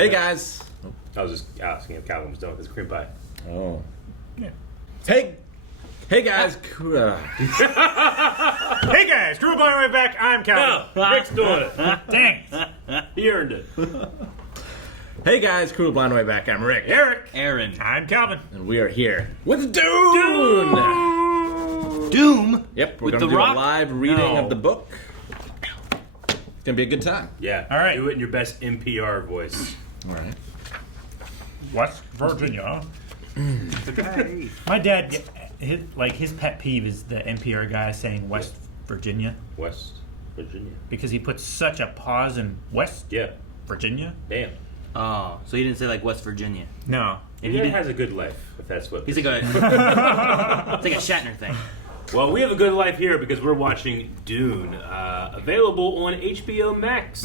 Hey guys. I was just asking if Calvin was done with his cream pie. Oh. Yeah. Hey guys. Hey guys, Crew Blind Way Back. I'm Calvin. No, Rick's doing it. Dang. He earned it. Hey guys, Crew Blind Way Back. I'm Rick. Eric. Aaron. I'm Calvin. And we are here with Dune. Doom? Yep, we're With going to The do Rock? a live reading No. of the book. It's going to be a good time. Yeah. All right. Do it in your best NPR voice. All right. West Virginia. My dad, his pet peeve is the NPR guy saying West Virginia West Virginia. because he puts such a pause in West Yeah. Virginia. Damn. Oh, so he didn't say like West Virginia. No. If He he did, has a good life, if that's what. he's like a, it's like a Shatner thing. Well, we have a good life here because we're watching Dune, available on HBO Max.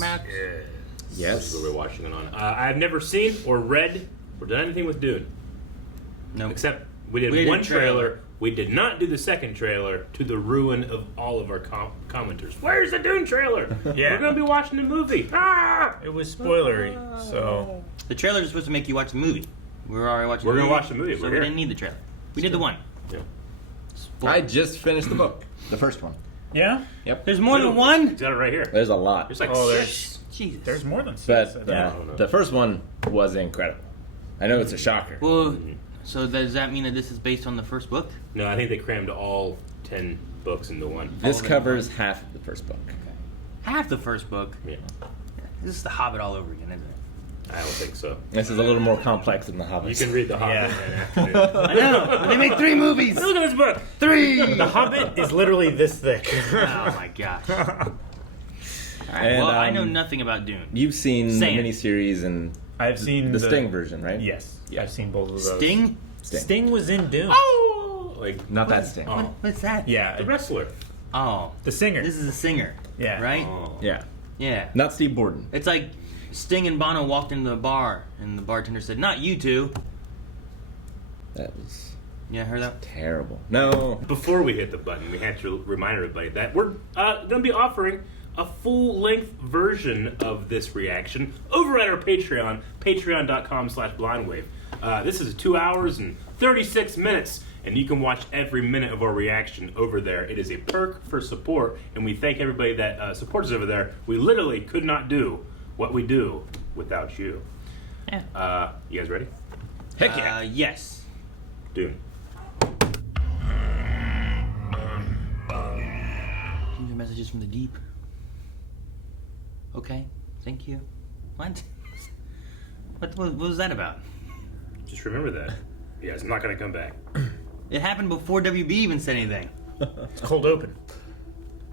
Yes. This is what we're watching it on. I've never seen or read or done anything with Dune. No. Except we did We did one a trailer. trailer. We did not do the second trailer, to the ruin of all of our commenters. Where's the Dune trailer? Yeah. We're going to be watching the movie. Ah! It was spoilery, so The trailer is supposed to make you watch the movie. We're already watching. We're the gonna movie, watch the movie. so We're we here. didn't need the trailer. We did the one. Yeah. I just finished the book. The first one. yeah. Yep. There's more than He's one. got it right here. There's a lot. There's like Oh, six. Jesus. There's more than six. But yeah. the first one was incredible. I know it's a shocker. Well, so does that mean that this is based on the first book? No, I think they crammed all 10 books into one. This all of covers half of the first book. Half the first book. Yeah. This is the Hobbit all over again, isn't it? I don't think so. This is a little more complex than The Hobbit. You can read The Hobbit Yeah. in an afternoon. I know. But they made 3 movies. Look at this book. 3. The Hobbit is literally this thick. Oh my gosh. All right, And, well, I know nothing about Dune. You've seen Sand. the miniseries and I've seen the Sting version, right? Yes, Yeah. I've seen both of those. Sting? Sting was in Dune. Oh! Like, Not that Sting. oh, What's that? Yeah, the wrestler. Oh. the singer. This is a singer. Yeah. Right? Oh. Yeah. Yeah. Not Steve Borden. It's like Sting and Bono walked into the bar, and the bartender said, "Not you two." That was Yeah, heard that? terrible. No. Before we hit the button, we had to remind everybody that we're going to be offering a full-length version of this reaction over at our Patreon, patreon.com/blindwave. This is 2 hours and 36 minutes, and you can watch every minute of our reaction over there. It is a perk for support, and we thank everybody that supports us over there. We literally could not do what we do without you. Yeah. You guys ready? Heck yeah. Yes. Dune. These are messages from the deep. Okay, thank you. What? What was that about? Just remember that. Yeah, it's not going to come back. It happened before WB even said anything. It's cold open.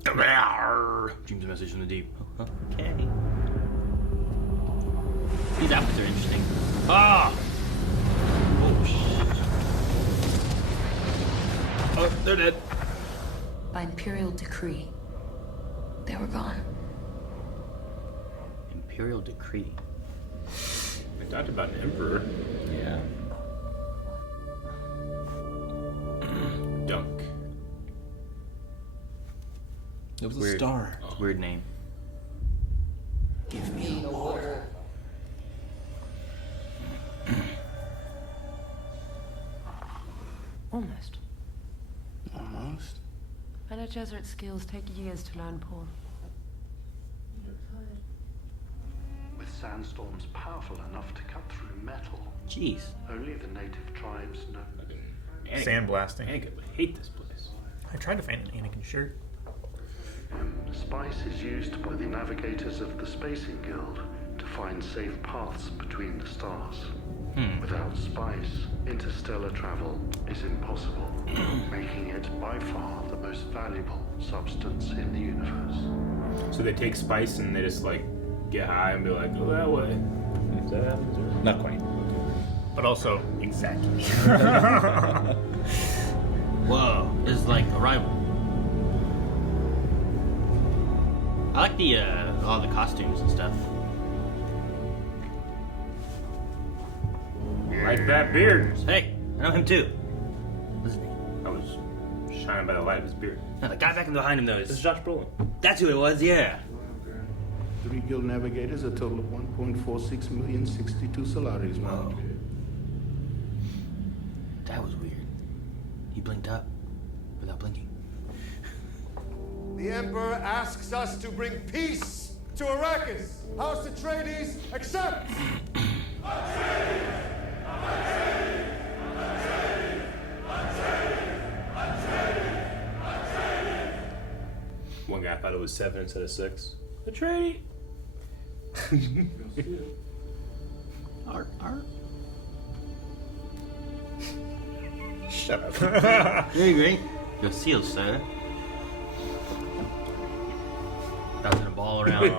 Dreams a message from the deep. Okay. These outfits are interesting. Ah! Oh, shit. Oh, they're dead. By imperial decree, they were gone. Imperial decree. We talked about an emperor. Yeah. Dunk. It was Weird. a star. Weird name. Give me order. Almost. Almost. Bene Gesserit skills take years to learn, Paul. With sandstorms powerful enough to cut through metal, Jeez. only the native tribes know. Sandblasting. Anakin would hate this place. I tried to find an Anakin shirt. Spice is used by the navigators of the Spacing Guild to find safe paths between the stars. Without spice, interstellar travel is impossible, making it by far the most valuable substance in the universe. So they take spice and they just like get high and be like, go that way. Is that happens? Or? Not quite. But also, exactly. Whoa. This is like Arrival. I like the, all the costumes and stuff. Like that beard. Hey, I know him too. What's his name? I was shining by the light of his beard. No, the guy back in behind him though This is is... Josh Brolin. That's who it was, yeah. 3 guild navigators, a total of 1.46 million 62 salaries, man. That was weird. He blinked up without blinking. The Emperor asks us to bring peace to Arrakis. House Atreides, accept! One guy thought it was 7 instead of 6. Atreides! Art. Shut up. Very great. Your seal, sir. Bouncing a ball around.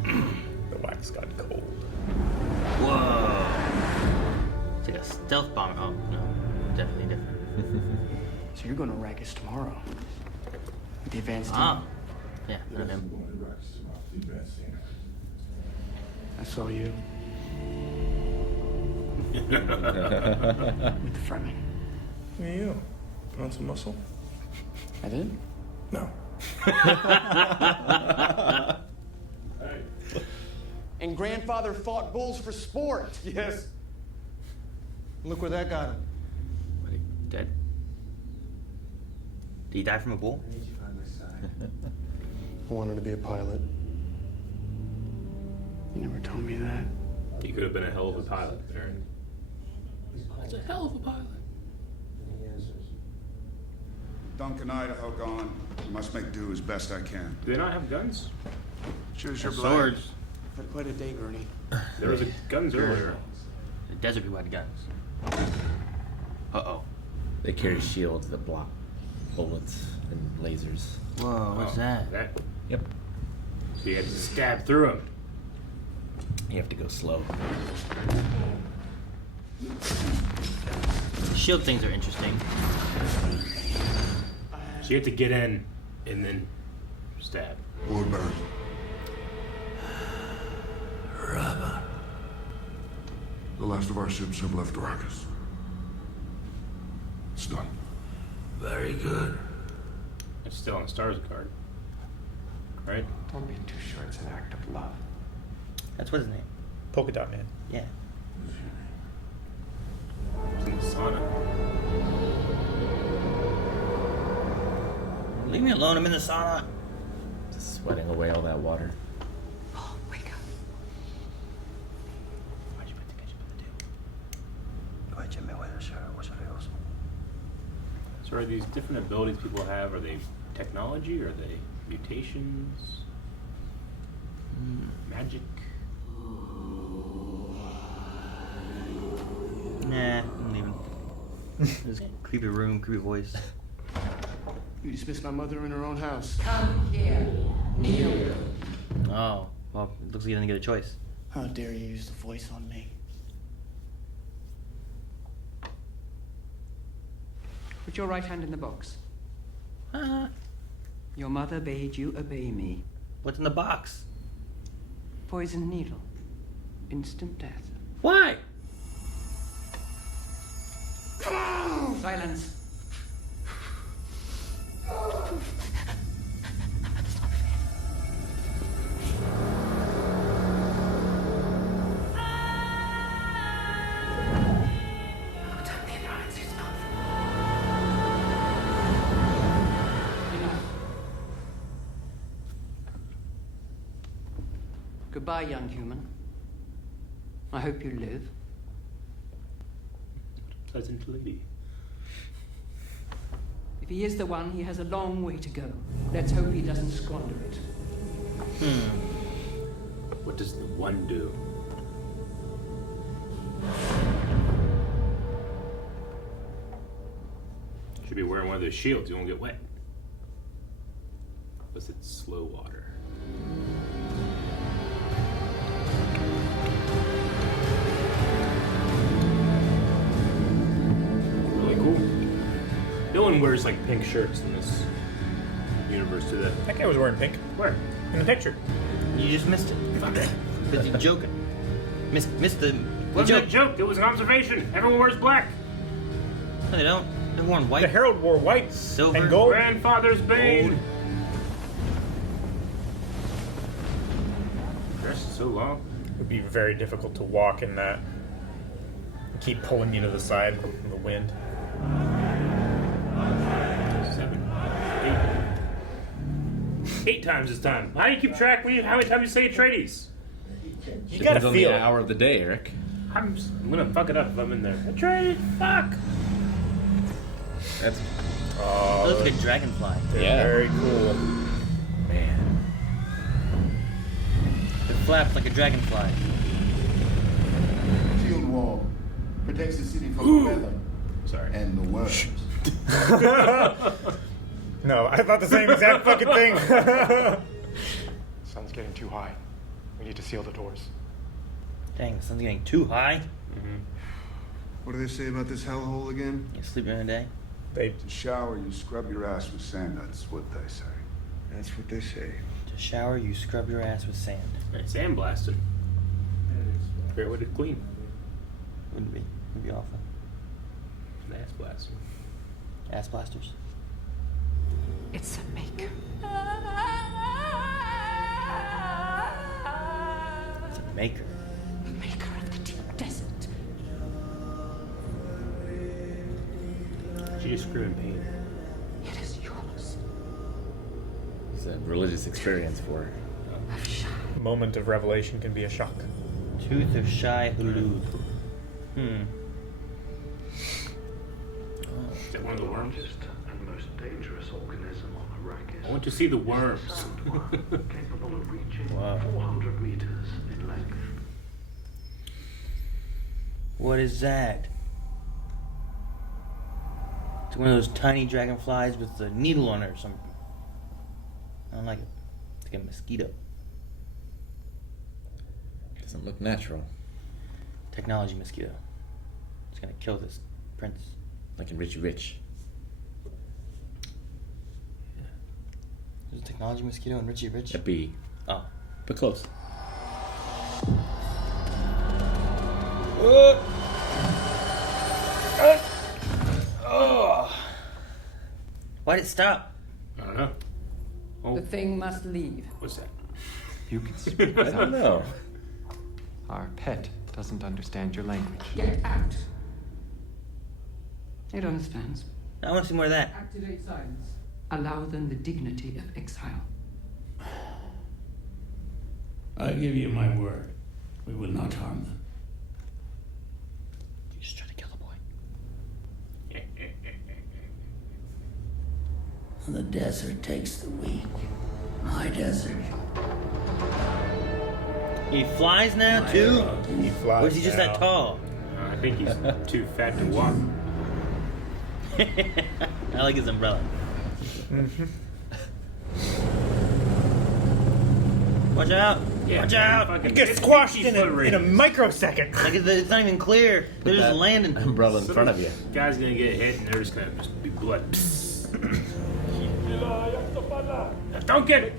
The wax got cold. Whoa. It's like a stealth bomber. Oh, no. Definitely different. So you're going to Arrakis tomorrow? With the advanced team? Ah. Yeah, not him. I saw you. With the Fremen. Look at you. Put on some muscle? I did? No. And grandfather fought bulls for sport. Yes. Look where that got him. What, he dead? Did he die from a bull? I wanted to be a pilot. You never told me that. He could have been a hell of a pilot, Aaron. That's a hell of a pilot. Duncan, Idaho gone. I must make do as best I can. Do they not have guns? Choose your Swords. blade. Had quite a day, Gurney. There was guns earlier. The desert people had guns. Uh-oh. They carry shields that block bullets and lasers. Whoa, what's that? Yep. So you had to stab through him. You have to go slow. The shield things are interesting. So you have to get in and then stab. Lord Baron. The last of our ships have left Arrakis. It's done. Very good. It's still on Stars card. Right? Don't be too sure it's an act of love. That's what's his name. Polka Dot Man. Yeah. It's in the sauna. Leave me alone, I'm in the sauna. Just sweating away all that water. Oh, wake up. Why'd you put the ketchup on the table? So are these different abilities people have, are they technology, or are they mutations? Magic? Nah, I'm leaving. This creepy room, creepy voice. You dismissed my mother in her own house. Come here. Kneel. Oh, well, it looks like you didn't get a choice. How dare you use the voice on me? Put your right hand in the box. Uh, Your mother bade you obey me. what's in the box? Poison needle. Instant death. Why? Silence. Goodbye, young human. I hope you live. Pleasant lady. If he is the one, he has a long way to go. Let's hope he doesn't squander it. What does the one do? Should be wearing one of those shields, you won't get wet. Plus it's slow water. Really cool. No one wears like pink shirts in this universe today. That guy was wearing pink Where? in the picture. You just missed it. Because you're joking. Missed the Wasn't joke. a joke, it was an observation. Everyone wears black. No, they don't. They're worn white. The Herald wore white Silver. and gold. Grandfather's bane. Gold. so long. It would be very difficult to walk in that. Keep pulling you to the side from the wind. 7, 8. 8 times this time. How do you keep track? How many times you say Atreides? You gotta Depends on feel the it. hour of the day, Eric. I'm gonna fuck it up if I'm in there. Atreides, fuck! That's It looks like a dragonfly. yeah. Very cool. Man. It flaps like a dragonfly. Shield wall protects the city from the weather. Sorry. And the worms. No, I thought the same exact fucking thing. Sun's getting too high. We need to seal the doors. Dang, the sun's getting too high. What do they say about this hellhole again? You sleep during the day. To shower, you scrub your ass with sand. That's what they say. That's what they say. To shower, you scrub your ass with sand. Right, sandblasted. Great way to clean. Wouldn't be. Would be awful. An ass blast. Ass blasters. It's a maker. It's a maker. A maker of the deep desert. She just screw in pain. It is yours. It's a religious experience for her. Moment of revelation can be a shock. Tooth of Shai Hulud. Is that one of the worms? largest and most dangerous organism on Arrakis. I want to see the worms. Capable of reaching Wow. 400 meters in length. What is that? It's one of those tiny dragonflies with a needle on it or something. I don't like it. It's like a mosquito. Doesn't look natural. Technology mosquito. It's gonna kill this prince. Like in Richie Rich. There's a technology mosquito in Richie Rich? A bee. Oh. But close. Why'd it stop? I don't know. Oh, The thing must leave. what's that? You can speak I don't know. Our pet doesn't understand your language. Get out. It understands. I want to see more of that. Activate silence. Allow them the dignity of exile. I give you my word. We will not harm them. You just try to kill the boy. The desert takes the weak. My desert. He flies now, too? He flies Or is he just that now. tall? I think he's too fat to walk. I like his umbrella. Watch out! Watch out! You get squashed in a microsecond. Like it's not even clear. They're just landing. Umbrella in front of you. Guy's gonna get hit and there's gonna just be blood. Don't get it!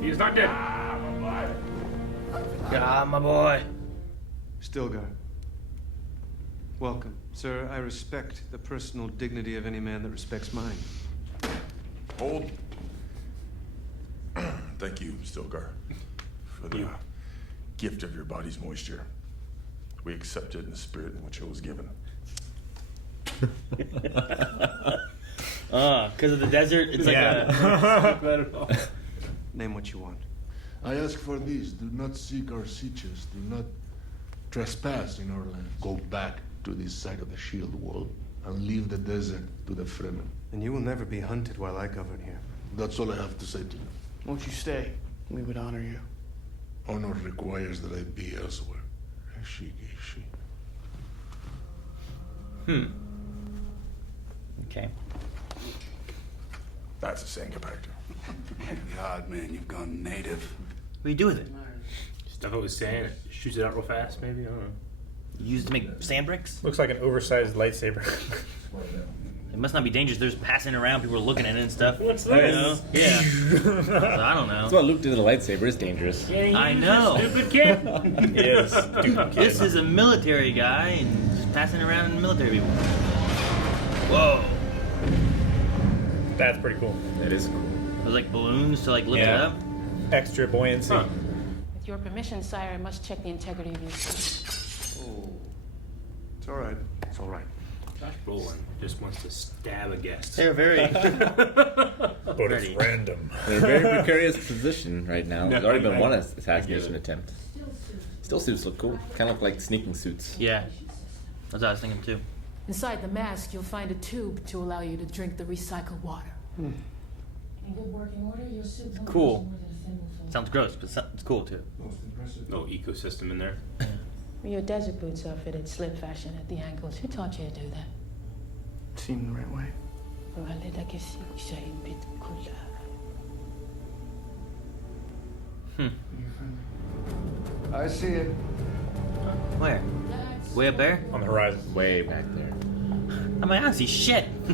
He's not dead. Ah, my boy. Stilgar. Welcome. Sir, I respect the personal dignity of any man that respects mine. Hold. Thank you, Stilgar, for the gift of your body's moisture. We accept it in the spirit in which it was given. Because of the desert, it's like a... Name what you want. I ask for this. Do not seek our sieges. Do not trespass in our land. Go back to this side of the shield wall and leave the desert to the Fremen. And you will never be hunted while I govern here. That's all I have to say to you. Won't you stay? We would honor you. Honor requires that I be elsewhere. Okay. That's a sand compactor. God, man, you've gone native. What do you do with it? Stuff it with sand, shoots it out real fast, maybe? I don't know. Use it to make sand bricks? Looks like an oversized lightsaber. It must not be dangerous. They're just passing it around. People are looking at it and stuff. What's You this? know? Yeah. So I don't know. That's what Luke did to the lightsaber. It's dangerous. Yeah, I know. Stupid kid. Yes, stupid kid. This is a military guy and just passing it around in military people. Whoa. That's pretty cool. That is cool. It was like balloons to like lift it up. extra buoyancy. Huh. With your permission, sire, I must check the integrity of your suit. Oh. It's all right. It's all right. Josh Brolin just wants to stab a guest. They're very. But it's random. They're in a very precarious position right now. There's already been Right. one assassination attempt. Still suits look cool. Kind of look like sneaking suits. Yeah. That's what I was thinking too. Inside the mask, you'll find a tube to allow you to drink the recycled water. In good working order, your suit won't Cool. cost more than a thimbleful. Sounds gross, but it's cool too. No ecosystem in there. Your desert boots are fitted slip fashion at the ankles. Who taught you to do that? Seemed the right way. I see it. Where? Way up there? On the horizon. Way back there. I'm like, I don't see shit. I'm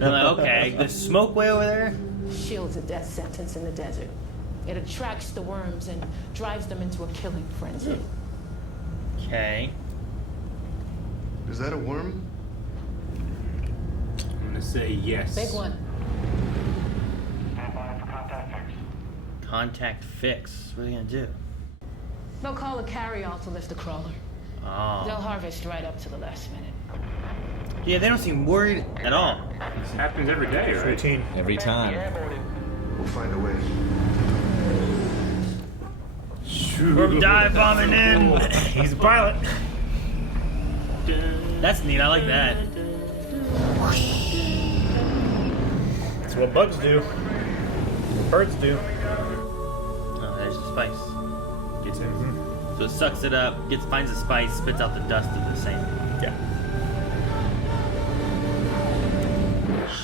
like, okay, the smoke way over there? Shield's a death sentence in the desert. It attracts the worms and drives them into a killing frenzy. Okay. Is that a worm? I'm gonna say yes. Big one. Contact fix. What are they gonna do? They'll call a carry-all to lift the crawler. They'll Oh. harvest right up to the last minute. Yeah, they don't seem worried at all. This happens every day, right? Routine. Every time. We'll find a way. We're dive bombing in. He's a pilot. That's neat. I like that. That's what bugs do. What birds do. Oh, there's the spice. Gets in. So it sucks it up, finds the spice, spits out the dust of the sand. Yeah.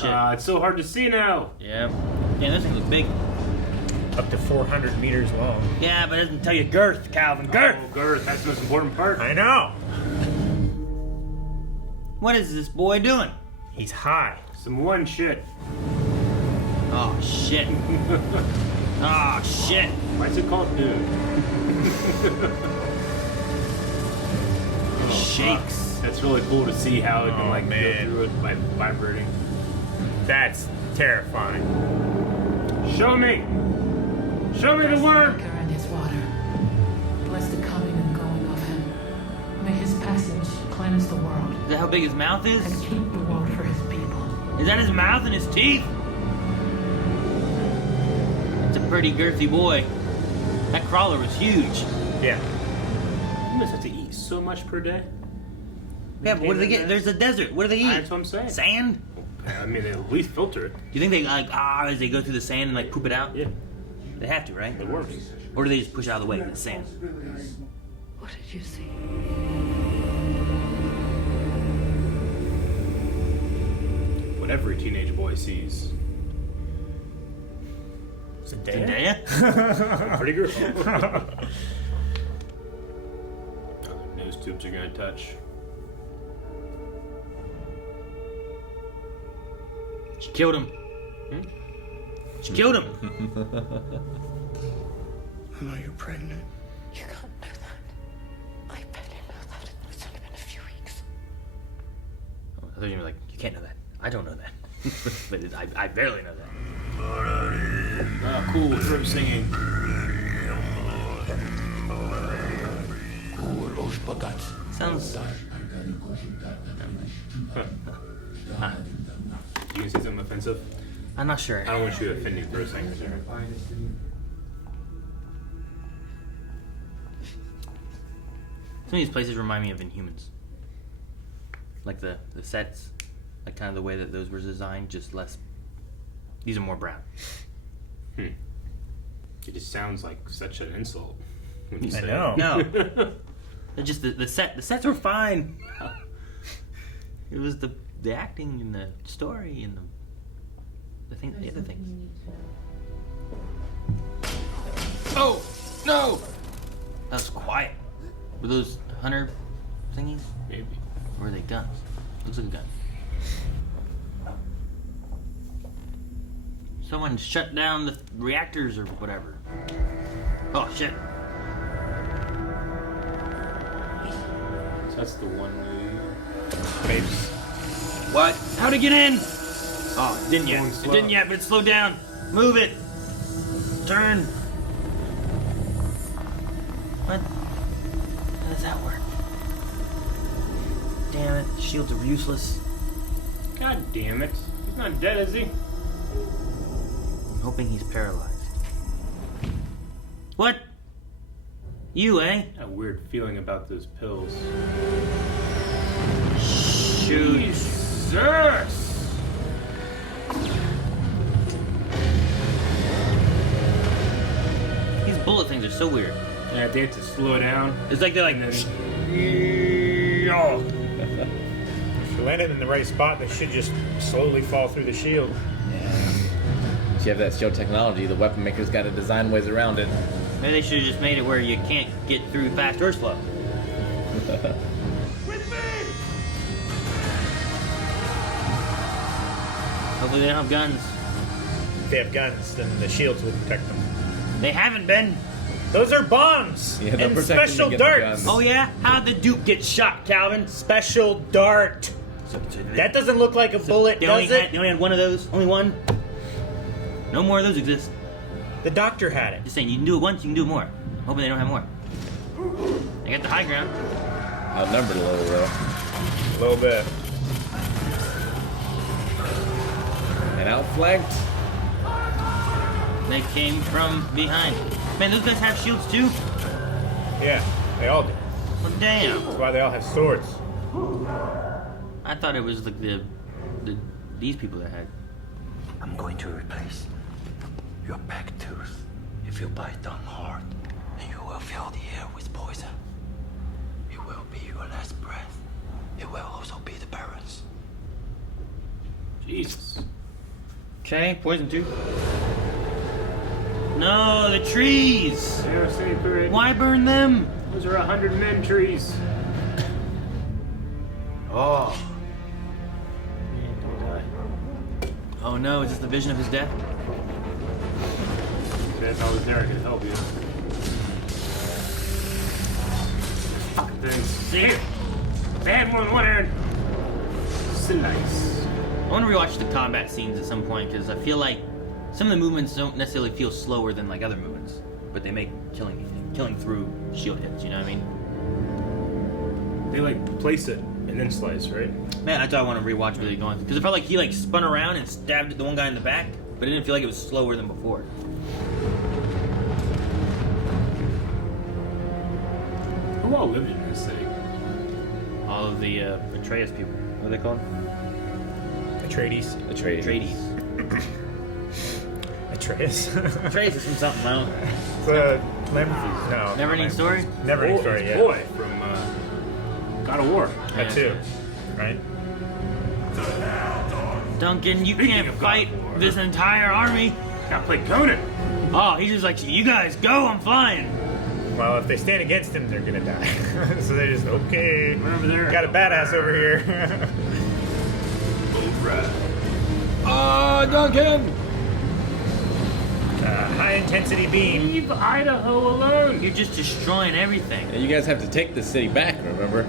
Shit. It's so hard to see now. Yeah. Yeah, those things look big. Up to 400 meters long. Yeah, but it doesn't tell you girth, Calvin. Girth! Oh, girth. That's the most important part. I know. What is this boy doing? He's high. Some one shit. Oh, shit. Oh, shit. Why is it called Dune? Shakes. That's really cool to see how it can Oh, go man. through it by vibrating. That's terrifying. Show me! Show me the worm! Maker and his water. Bless the coming and going of him. May his passage cleanse the world Is that how big his mouth is? and keep the world for his people. Is that his mouth and his teeth? It's a pretty girthy boy. That crawler was huge. Yeah. You must have to eat so much per day. Yeah, but what do they get? There's a desert. What do they eat? That's what I'm saying. Sand? I mean, they at least filter it. Do you think they as they go through the sand and like poop it out? Yeah. They have to, right? The worms. Or do they just push it out of the way in the sand? What did you see? What every teenage boy sees. Zendaya? A pretty girl. Oh, nose tubes are gonna touch. She killed him. She killed him. I know you're pregnant. You can't know that. I barely know that. It's only been a few weeks. I thought you were like, you can't know that. I don't know that. But I barely know that. Oh, cool. Rip singing. Sounds. You can say something offensive? I'm not sure. I don't want you offending for singers here. Some of these places remind me of Inhumans. Like the sets, like kind of the way that those were designed, just less. These are more brown. It just sounds like such an insult. When you I say know. It. No, They're just the sets were fine. It was the acting and the story and the other things. Oh no! That was quiet. Were those hunter thingies? Maybe. Or were they guns? Looks like a gun. Someone shut down the reactors or whatever. Oh shit. So that's the one way. Babes. What? How'd it get in? Oh, it didn't yet. Going It slow. didn't yet, but it slowed down. Move it. turn. What? How does that work? Damn it, shields are useless. God damn it. He's not dead, is he? I'm hoping he's paralyzed. What? You, eh? A weird feeling about those pills. Shoot. Jesus! These bullet things are so weird. Yeah, they have to slow down. It's like they're like... If you landed in the right spot, they should just slowly fall through the shield. If you have that shield technology, the weapon maker's got to design ways around it. Maybe they should have just made it where you can't get through fast or slow. Hopefully they don't have guns. If they have guns, then the shields will protect them. They haven't been. Those are bombs Yeah, they'll and protect them special against darts. guns. Oh yeah? How'd the Duke get shot, Calvin? Special dart. That doesn't look like a bullet, They does only it? had one of those. Only one. No more of those exist. The doctor had it. Just saying, you can do it once, you can do it more. I'm hoping they don't have more. They got the high ground. Outnumbered a little, though. A little bit. And outflanked. They came from behind. Man, those guys have shields too? Yeah, they all do. Well, damn. That's why they all have swords. I thought it was like these people that had. I'm going to replace your back tooth. If you bite down hard, and you will fill the air with poison. It will be your last breath. It will also be the Baron's. Jesus. Okay, poison too. No, the trees! Yeah, same period. Why burn them? Those are 100 men trees. Oh. Man, don't die. Oh no, is this the vision of his death? If I was there, I could help you. Fucking things. See? They had more than one Aaron. So nice. I want to rewatch the combat scenes at some point because I feel like some of the movements don't necessarily feel slower than like other movements, but they make killing through shield hits. You know what I mean? They like place it and then slice, right? Man, that's why I want to rewatch really going because it felt like he like spun around and stabbed the one guy in the back, but it didn't feel like it was slower than before. Who all lived in this city? All of the Atreides people. What are they called? Atreides. Atreides. Atreides. Atreides is from something, I don't know. No. Never-ending story? Never-ending story, yeah. Boy from God of War. That too, right? Duncan, you can't fight this entire army. Gotta play Conan. Oh, he's just like, you guys go, I'm flying. Well, if they stand against him, they're gonna die. So they just, okay, over there. Got a badass over here. Duncan! High intensity beam. Leave Idaho alone. You're just destroying everything. And you guys have to take the city back, remember?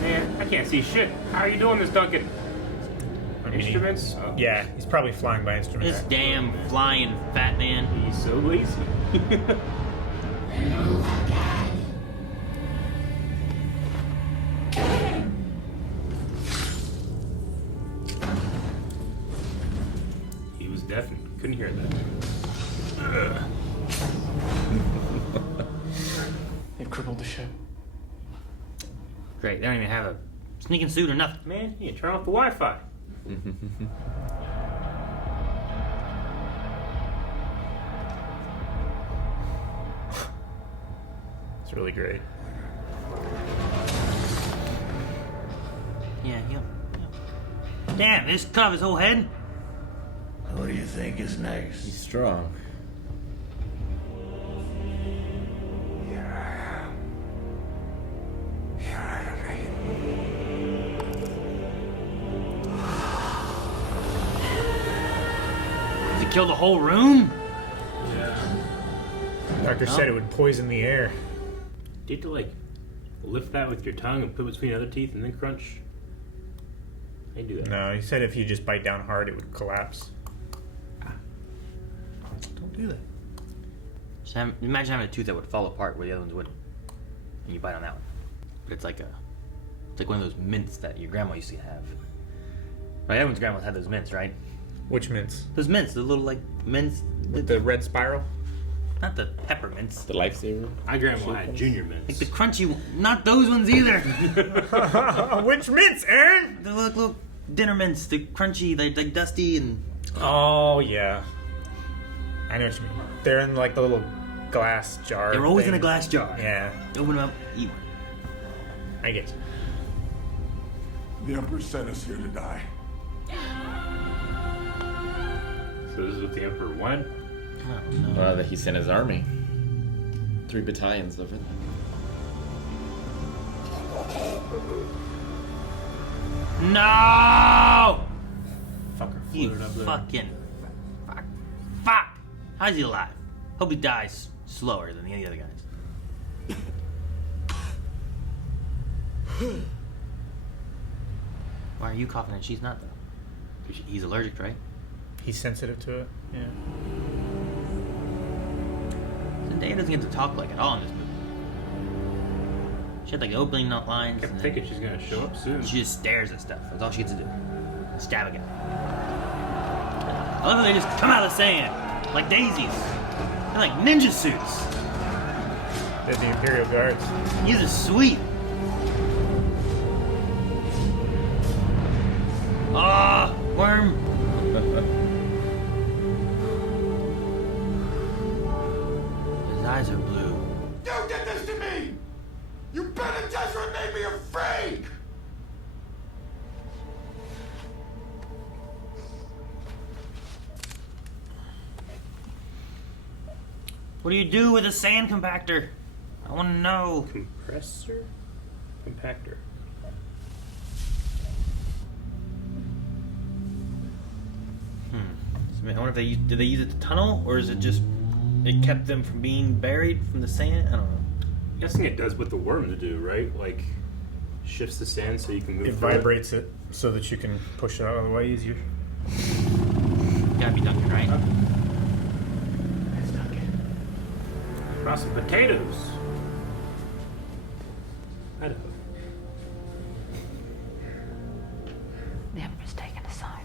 Man, I can't see shit. How are you doing this, Duncan? Instruments? Oh. Yeah, he's probably flying by instruments. This damn flying fat man. He's so lazy. He was deafened. Couldn't hear that. They've crippled the ship. Great, they don't even have a sneaking suit or nothing. Man, you can turn off the Wi-Fi. It's really great. Yeah. Damn, this cut off his whole head? What do you think is next? He's strong. Does it kill the whole room? Doctor said it would poison the air. Do you have to like lift that with your tongue and put it between other teeth and then crunch? They do that. No, he said if you just bite down hard, it would collapse. Don't do that. Just imagine having a tooth that would fall apart where the other ones wouldn't, and you bite on that one. But it's like one of those mints that your grandma used to have. Right, everyone's grandmas had those mints, right? Which mints? Those mints, the little like mints with the red spiral. Not the peppermints. The lifesaver. My grandma had junior mints. Like the crunchy, not those ones either. Which mints, Aaron? The little dinner mints, the crunchy, like dusty and. Oh yeah, I know what you mean. They're in like the little glass jar. They were always thing. in a glass jar. Yeah. Open them up, eat one. I get you. The Emperor sent us here to die. So this is what the Emperor wanted? Well, that he sent his army. 3 battalions of it. No! Fucker You floated up there. fucking. Fuck! How's he alive? Hope he dies slower than any other guys. Why are you coughing and she's not, though? 'Cause he's allergic, right? He's sensitive to it. Yeah. Zendaya doesn't get to talk like at all in this movie. She had like opening lines. I kept thinking she's gonna show up soon. She just stares at stuff. That's all she gets to do. Stab a guy. I love how they just come out of the sand like daisies. They're like ninja suits. They're the Imperial Guards. These are sweet. Ah, worm. His eyes are blue. You did this to me! You bent a desert made me afraid! What do you do with a sand compactor? I want to know. Compressor? Compactor. So I wonder if did they use it to tunnel, or is it just it kept them from being buried from the sand? I don't know. I'm guessing it does what the worms do, right? Like shifts the sand so you can move. It through vibrates it so that you can push it out of the way easier. Gotta be Duncan, right? That's Duncan. Brought some potatoes. Idaho. The Emperor's taken aside.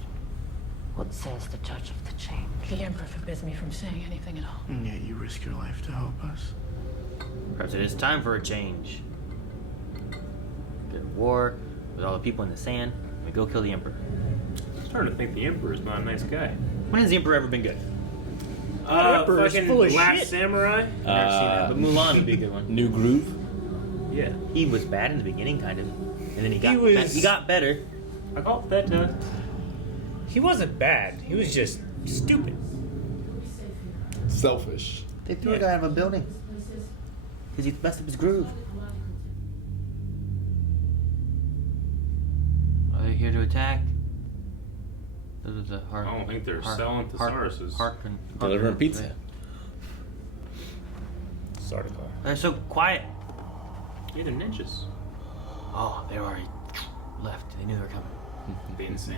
What says the Judge of the Change? The Emperor forbids me from saying anything at all. And yet you risk your life to help us. Perhaps it is time for a change. Get a war with all the people in the sand. We go kill the Emperor. I'm starting to think the Emperor's not a nice guy. When has the Emperor ever been good? Emperor's fucking full of Last shit. Samurai? I've never seen that, but Mulan would be a good one. New Groove. Yeah. He was bad in the beginning, kind of, and then he was- got better. I call it that. He wasn't bad. He was just stupid. Selfish. They threw a guy out of a building because he messed up his groove. Are they here to attack? Those are the heart. I don't think they're selling thesauruses. Delivering pizza. Sort of. They're so quiet. Yeah, they're ninjas. Oh, they already left. They knew they were coming. They insane.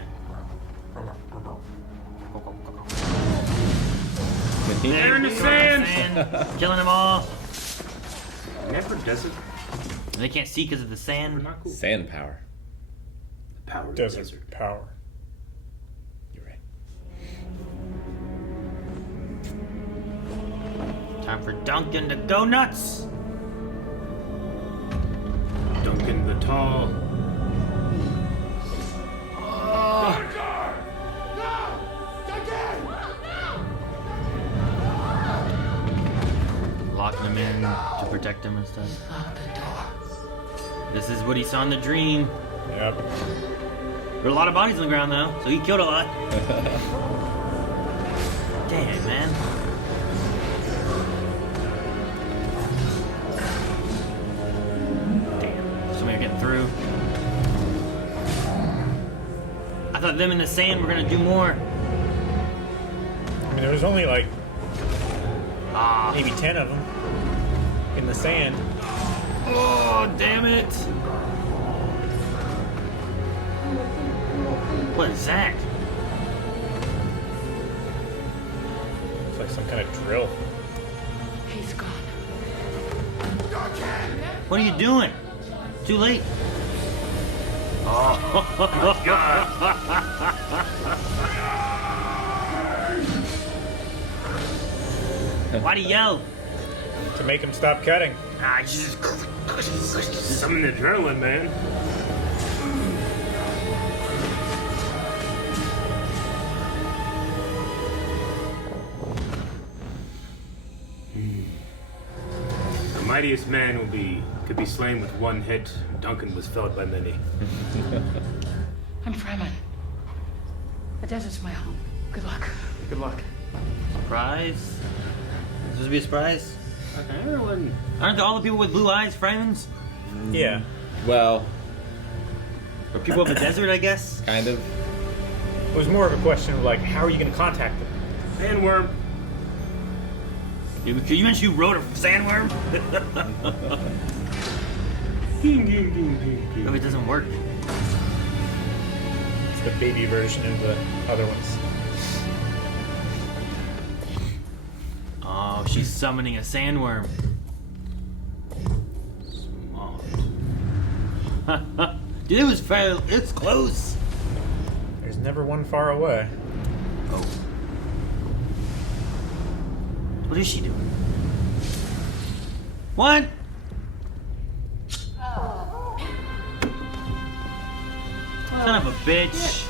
They're in the sand, killing them all. Never does it. And they can't see because of the sand. Not cool. Sand power. The power of the Desert desert. power. You're right. Time for Duncan to go nuts. Duncan the Tall. Locking him in to protect him and stuff. Lock the door. This is what he saw in the dream. Yep. There were a lot of bodies on the ground though, so he killed a lot. Damn, man. Damn. Somebody are getting through. I thought them in the sand were gonna do more. I mean, there was only like Ah. maybe 10 of them in the sand. Oh, damn it. What is that? It's like some kind of drill. He's gone. What are you doing? Too late. Oh, God. Why'd he yell? To make him stop cutting. Ah, just summon the adrenaline, man. The mightiest man could be slain with one hit. Duncan was felled by many. I'm Fremen. The desert's my home. Good luck. Good luck. Surprise? Is this to be a surprise? Everyone. Aren't all the people with blue eyes Fremens? Yeah. Well, or people of the desert, I guess? Kind of. It was more of a question of like, how are you going to contact them? Sandworm. You mentioned you rode a sandworm? No, it doesn't work. It's the baby version of the other ones. Oh, she's summoning a sandworm. Smart. Dude, it was fair. It's close. There's never one far away. Oh. What is she doing? What? Son of a bitch.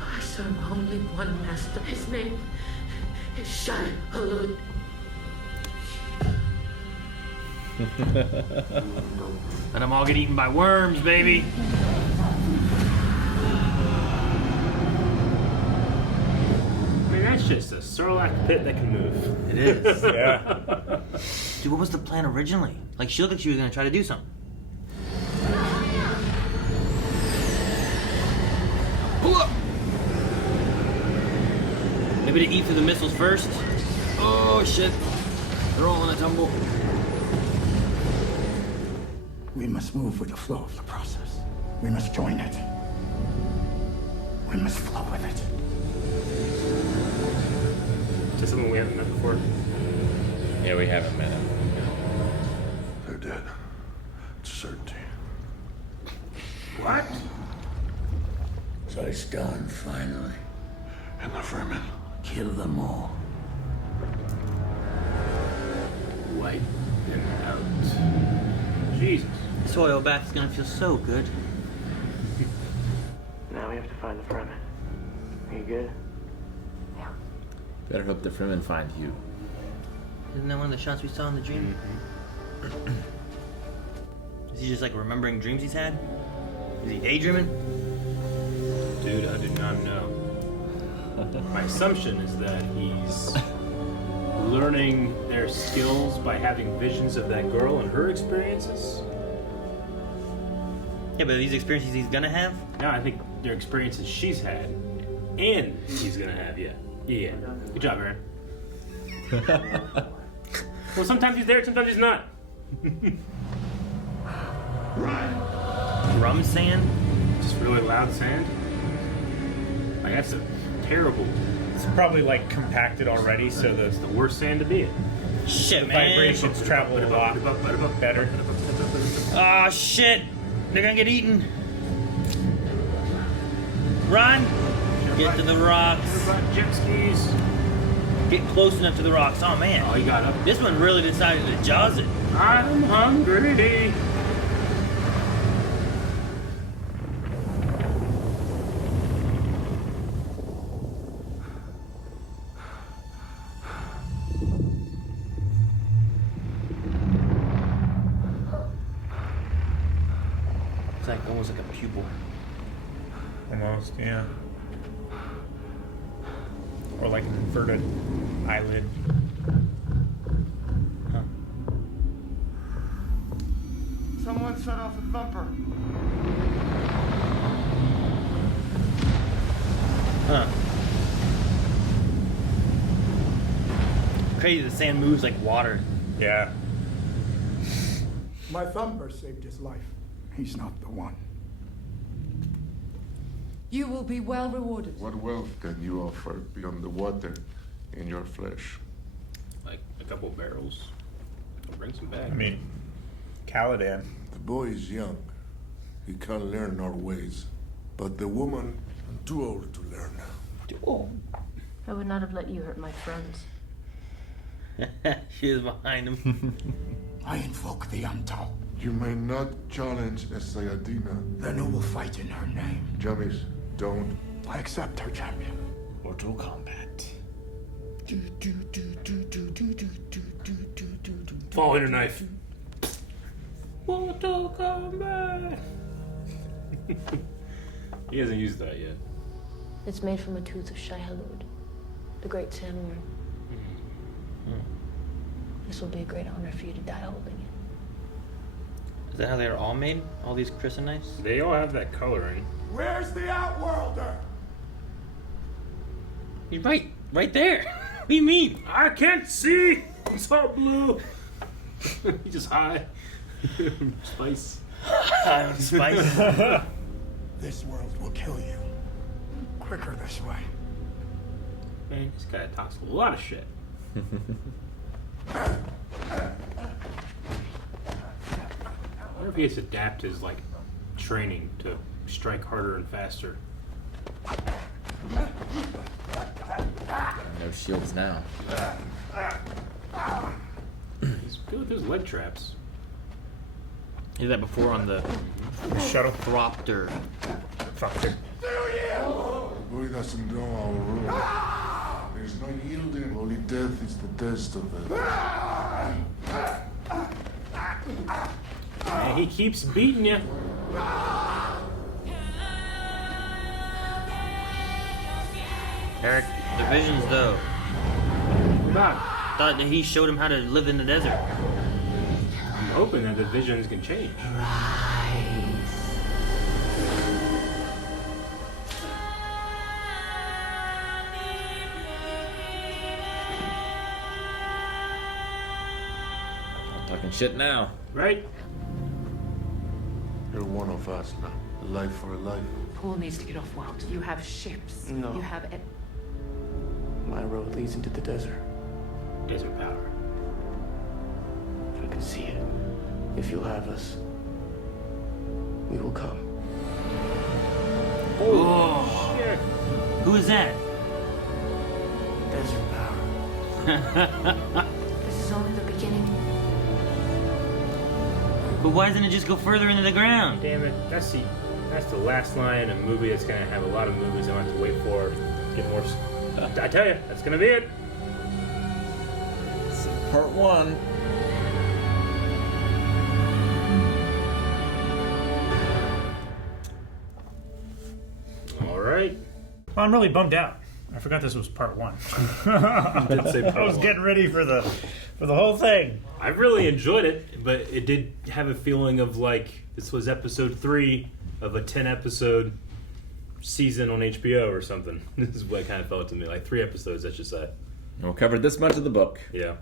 I serve only one master. His name is Shai Hulud. Let them all get eaten by worms, baby. I mean, that's just a Sarlacc pit that can move. It is. Yeah. Dude, what was the plan originally? Like, she looked like she was gonna try to do something. Maybe to eat through the missiles first? Oh, shit. They're all in a tumble. We must move with the flow of the process. We must join it. We must flow with it. Is this someone we haven't met before? Yeah, we haven't met him. They're dead. It's a certainty. What? So it's done, finally. And the Fremen. Kill them all. Wipe them out. Jesus. This oil bath is gonna feel so good. Now we have to find the Fremen. Are you good? Better hope the Fremen find you. Isn't that one of the shots we saw in the dream? Is he just like remembering dreams he's had? Is he daydreaming? Dude, I do not know. My assumption is that he's learning their skills by having visions of that girl and her experiences. Yeah, but these experiences he's gonna have? No, I think they're experiences she's had and he's gonna have, yeah. Yeah. Good job, Aaron. Well, sometimes he's there, sometimes he's not. Drum sand? Just really loud sand? Like, that's a terrible... It's probably like compacted already, so it's the worst sand to be in. Shit, the man. vibrations travel a lot better. Ah, shit! They're gonna get eaten. Run! Get to the rocks. Jet skis. Get close enough to the rocks. Oh man. Oh, you got up. This one really decided to jaws it. I'm hungry. It's like almost like a pupil. Almost, yeah. Or like an inverted eyelid. Huh. Someone set off a thumper. Huh. Crazy, the sand moves like water. Yeah. My thumper saved his life. He's not the one. You will be well rewarded. What wealth can you offer beyond the water in your flesh? Like a couple barrels. I'll bring some back. I mean, Caladan. The boy is young. He can learn our ways. But the woman, I'm too old to learn. Too old. I would not have let you hurt my friends. She is behind him. I invoke the Untold. You may not challenge Sayadina. Then who will fight in her name? Jamis, don't. I accept her, champion. Mortal Kombat. Fall in your knife. Mortal Kombat. He hasn't used that yet. It's made from a tooth of Shai-Hulud, the great sandworm. This will be a great honor for you to die holding it. Is that how they are all made? All these Christen knives? They all have that coloring. Where's the Outworlder? He's right there. What do you mean? I can't see. It's all blue. He's just high. Spice. High on spice. This world will kill you. Quicker this way. Man, this guy talks a lot of shit. I wonder if he has to adapt his training to strike harder and faster. No shields now. He's good with his leg traps. He did that before on the shuttle. Thropter. Thropter. The boy doesn't know our rule. There's no yielding. Only death is the test of it. And he keeps beating you. Eric, the visions though. What about? Thought that he showed him how to live in the desert. I'm hoping that the visions can change. Talking shit now. Right? You're one of us now. A life for a life. Paul needs to get off world. You have ships. No. You have... My road leads into the desert. Desert power. I can see it. If you'll have us, we will come. Oh, shit. Who is that? Desert power. This is only the beginning. But why doesn't it just go further into the ground? Damn it. That's the last line in a movie that's going to have a lot of movies I have to wait for. Get more... I tell you, that's going to be it. So part 1. All right. Well, I'm really bummed out. I forgot this was part 1. You did say part I was 1. getting ready for the whole thing. I really enjoyed it, but it did have a feeling of this was episode 3 of a 10-episode season on HBO or something. This is what it kind of felt to me. 3 episodes, I should say. We'll cover this much of the book. Yeah.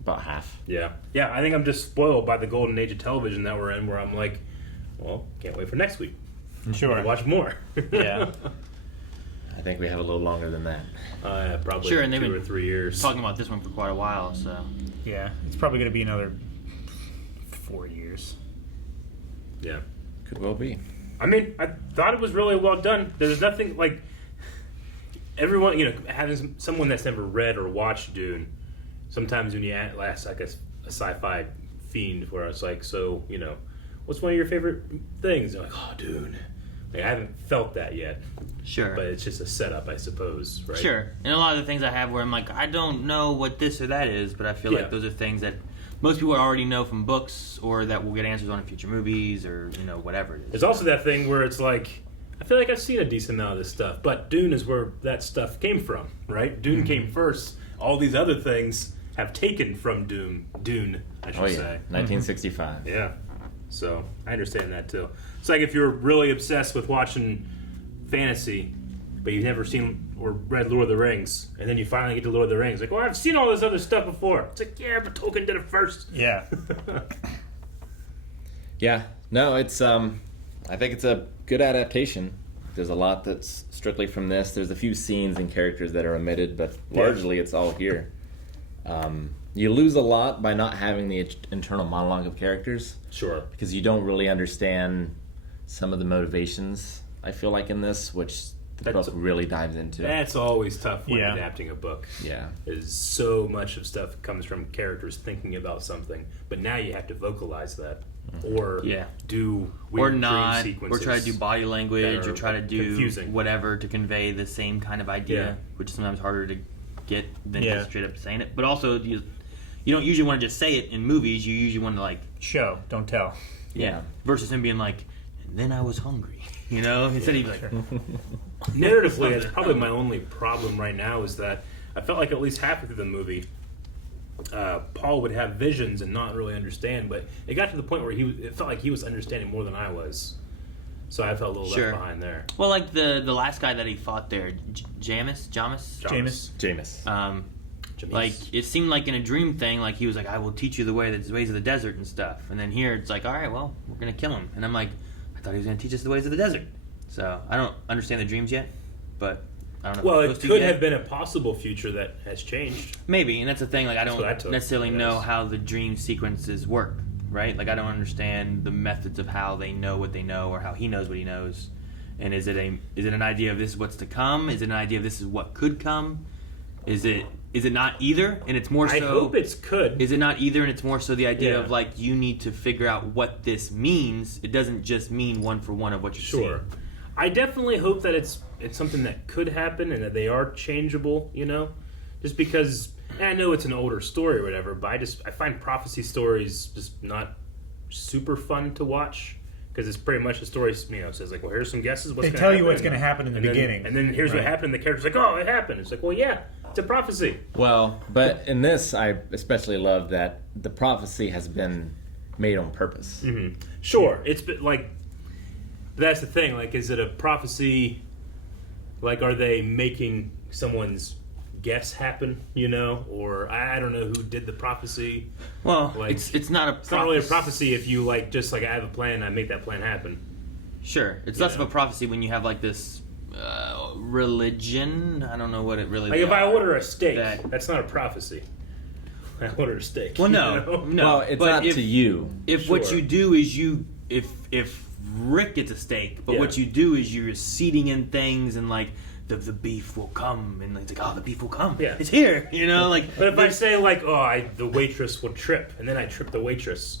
About half. Yeah. I think I'm just spoiled by the golden age of television that we're in, where I'm like, well, can't wait for next week. Sure. I'll watch more. Yeah. I think we have a little longer than that. Probably Sure, and they've 2 been or 3 years. talking about this one for quite a while, so. Yeah, it's probably going to be another 4 years. Yeah. Could well be. I mean, I thought it was really well done. There's nothing everyone, having someone that's never read or watched Dune, sometimes when you ask, a sci-fi fiend where it's so, what's one of your favorite things? They're like, oh, Dune. I haven't felt that yet. Sure. But it's just a setup, I suppose, right? Sure. And a lot of the things I have where I'm like, I don't know what this or that is, but I feel like those are things that most people already know from books or that we'll get answers on in future movies or, whatever it is. There's also that thing where it's I feel like I've seen a decent amount of this stuff, but Dune is where that stuff came from, right? Dune came first. All these other things have taken from Dune, I should say. 1965. Yeah. So, I understand that, too. It's like if you're really obsessed with watching fantasy, but you've never seen or read Lord of the Rings, and then you finally get to Lord of the Rings. Well, I've seen all this other stuff before. It's yeah, but Tolkien did it first. Yeah. Yeah. No, it's, I think it's a good adaptation. There's a lot that's strictly from this. There's a few scenes and characters that are omitted, but largely it's all here. You lose a lot by not having the internal monologue of characters. Sure. Because you don't really understand some of the motivations, I feel like, in this, which the book really dives into. That's always tough when adapting a book. Yeah. Is so much of stuff comes from characters thinking about something, but now you have to vocalize that. Or do weird or not, dream sequences or try to do body language, or try to do confusing. whatever to convey the same kind of idea, which is sometimes harder to get than just straight up saying it. But also, you don't usually want to just say it in movies. You usually want to like show, don't tell. Yeah. Versus him being like, and then I was hungry. Instead he'd be like. Narratively, that's probably my only problem right now is that I felt like at least halfway through the movie, Paul would have visions and not really understand, but it got to the point where it felt like he was understanding more than I was. So I felt a little left behind there. Well, like the last guy that he fought there, Jamis. Like it seemed like in a dream thing, like he was like, "I will teach you the ways of the desert and stuff." And then here it's like, "All right, well, we're gonna kill him." And I'm like, I thought he was gonna teach us the ways of the desert. So I don't understand the dreams yet, but I don't know. Well, it could have been a possible future that has changed. Maybe, and that's the thing. Like I don't necessarily know how the dream sequences work, right? Like I don't understand the methods of how they know what they know, or how he knows what he knows. And is it an idea of this is what's to come? Is it an idea of this is what could come? Is it not either? And it's more so. I hope it's could. Is it not either? And it's more so the idea of like you need to figure out what this means. It doesn't just mean one for one of what you're seeing. I definitely hope that it's something that could happen and that they are changeable. Just because I know it's an older story or whatever, but I find prophecy stories just not super fun to watch. Because it's pretty much the story, says like, well, here's some guesses. They tell you what's going to happen in the beginning, and then here's what happened. And the character's like, oh, it happened. It's like, well, yeah, it's a prophecy. Well, but in this, I especially love that the prophecy has been made on purpose. Mm-hmm. Sure, it's like that's the thing. Like, is it a prophecy? Like, are they making someone's guess happen? Or I don't know who did the prophecy. Well, like, it's not a. It's not really a prophecy if you I have a plan, I make that plan happen. Sure, it's less of a prophecy when you have like this religion. I don't know what it really. Like if I order a steak, that's not a prophecy. I ordered a steak. Well, no. Well, it's not to you. If what you do is if Rick gets a steak, but what you do is you're seeding in things and like. The beef will come, and it's like, oh, the beef will come. Yeah. It's here, like. But if I say like, the waitress will trip, and then I trip the waitress,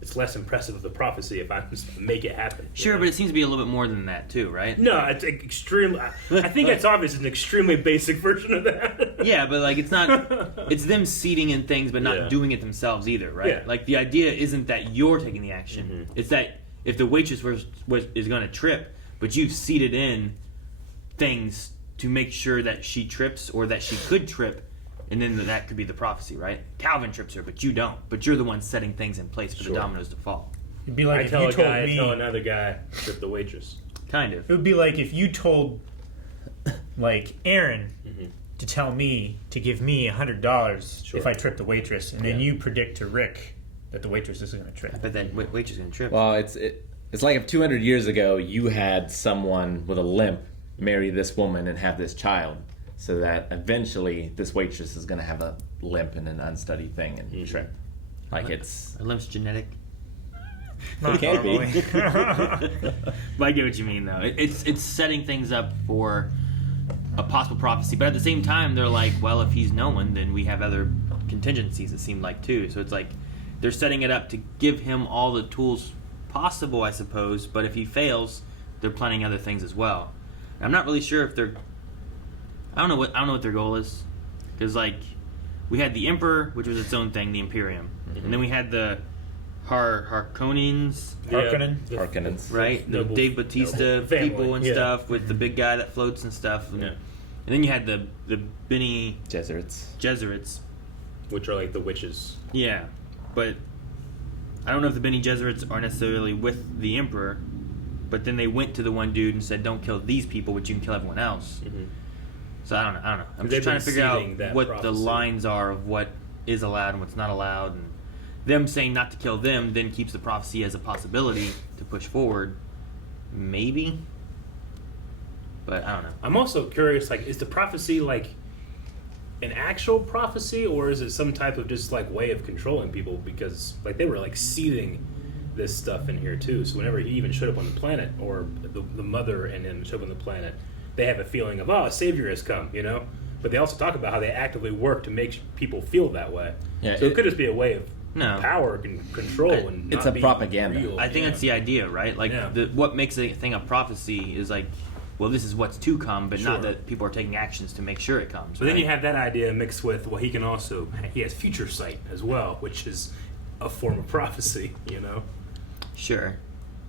it's less impressive of the prophecy if I just make it happen. Sure, but it seems to be a little bit more than that too, right? No, it's extreme. I think it's obvious. It's an extremely basic version of that. Yeah, but like it's not. It's them seeding in things, but not doing it themselves either, right? Yeah. Like the idea isn't that you're taking the action. Mm-hmm. It's that if the waitress is going to trip, but you've seeded in things to make sure that she trips or that she could trip, and then that could be the prophecy, right? Calvin trips her, but you don't. But you're the one setting things in place for the dominoes to fall. It'd be like I if tell you a told guy, me. tell another guy, trip the waitress. Kind of. It would be like if you told, like Aaron, to tell me to give me $100 if I trip the waitress, and then you predict to Rick that the waitress isn't going to trip. But then waitress is going to trip. Well, it's like if 200 years ago you had someone with a limp marry this woman and have this child, so that eventually this waitress is going to have a limp and an unsteady thing and trip. Like it's a limp's genetic. It can be. But I get what you mean, though. It's setting things up for a possible prophecy, but at the same time, they're like, well, if he's no one, then we have other contingencies. It seemed like too. So it's like they're setting it up to give him all the tools possible, I suppose. But if he fails, they're planning other things as well. I'm not really sure if they're. I don't know what their goal is, because like we had the Emperor, which was its own thing, the Imperium, and then we had the Harkonnens, right? The Dave Bautista people and stuff with the big guy that floats and stuff, and then you had the Bene Gesserits, which are like the witches. Yeah, but I don't know if the Bene Gesserits are necessarily with the Emperor. But then they went to the one dude and said, "Don't kill these people, but you can kill everyone else." Mm-hmm. So I don't know. I'm just trying to figure out what the lines are of what is allowed and what's not allowed. And them saying not to kill them then keeps the prophecy as a possibility to push forward. Maybe. But I don't know. I'm also curious, like, is the prophecy like an actual prophecy, or is it some type of just like way of controlling people? Because like they were like seeding this stuff in here too. So whenever he even showed up on the planet, or the mother and him showed up on the planet, they have a feeling of, oh, a savior has come, you know. But they also talk about how they actively work to make people feel that way. Yeah, so it could just be a way of No. power and control, and it's not a be propaganda. real. I think that's the idea, right? Like, what makes a thing a prophecy is like, well, this is what's to come, but not Sure. that people are taking actions to make sure it comes. But then right? you have that idea mixed with, well, he has future sight as well, which is a form of prophecy, you know? Sure.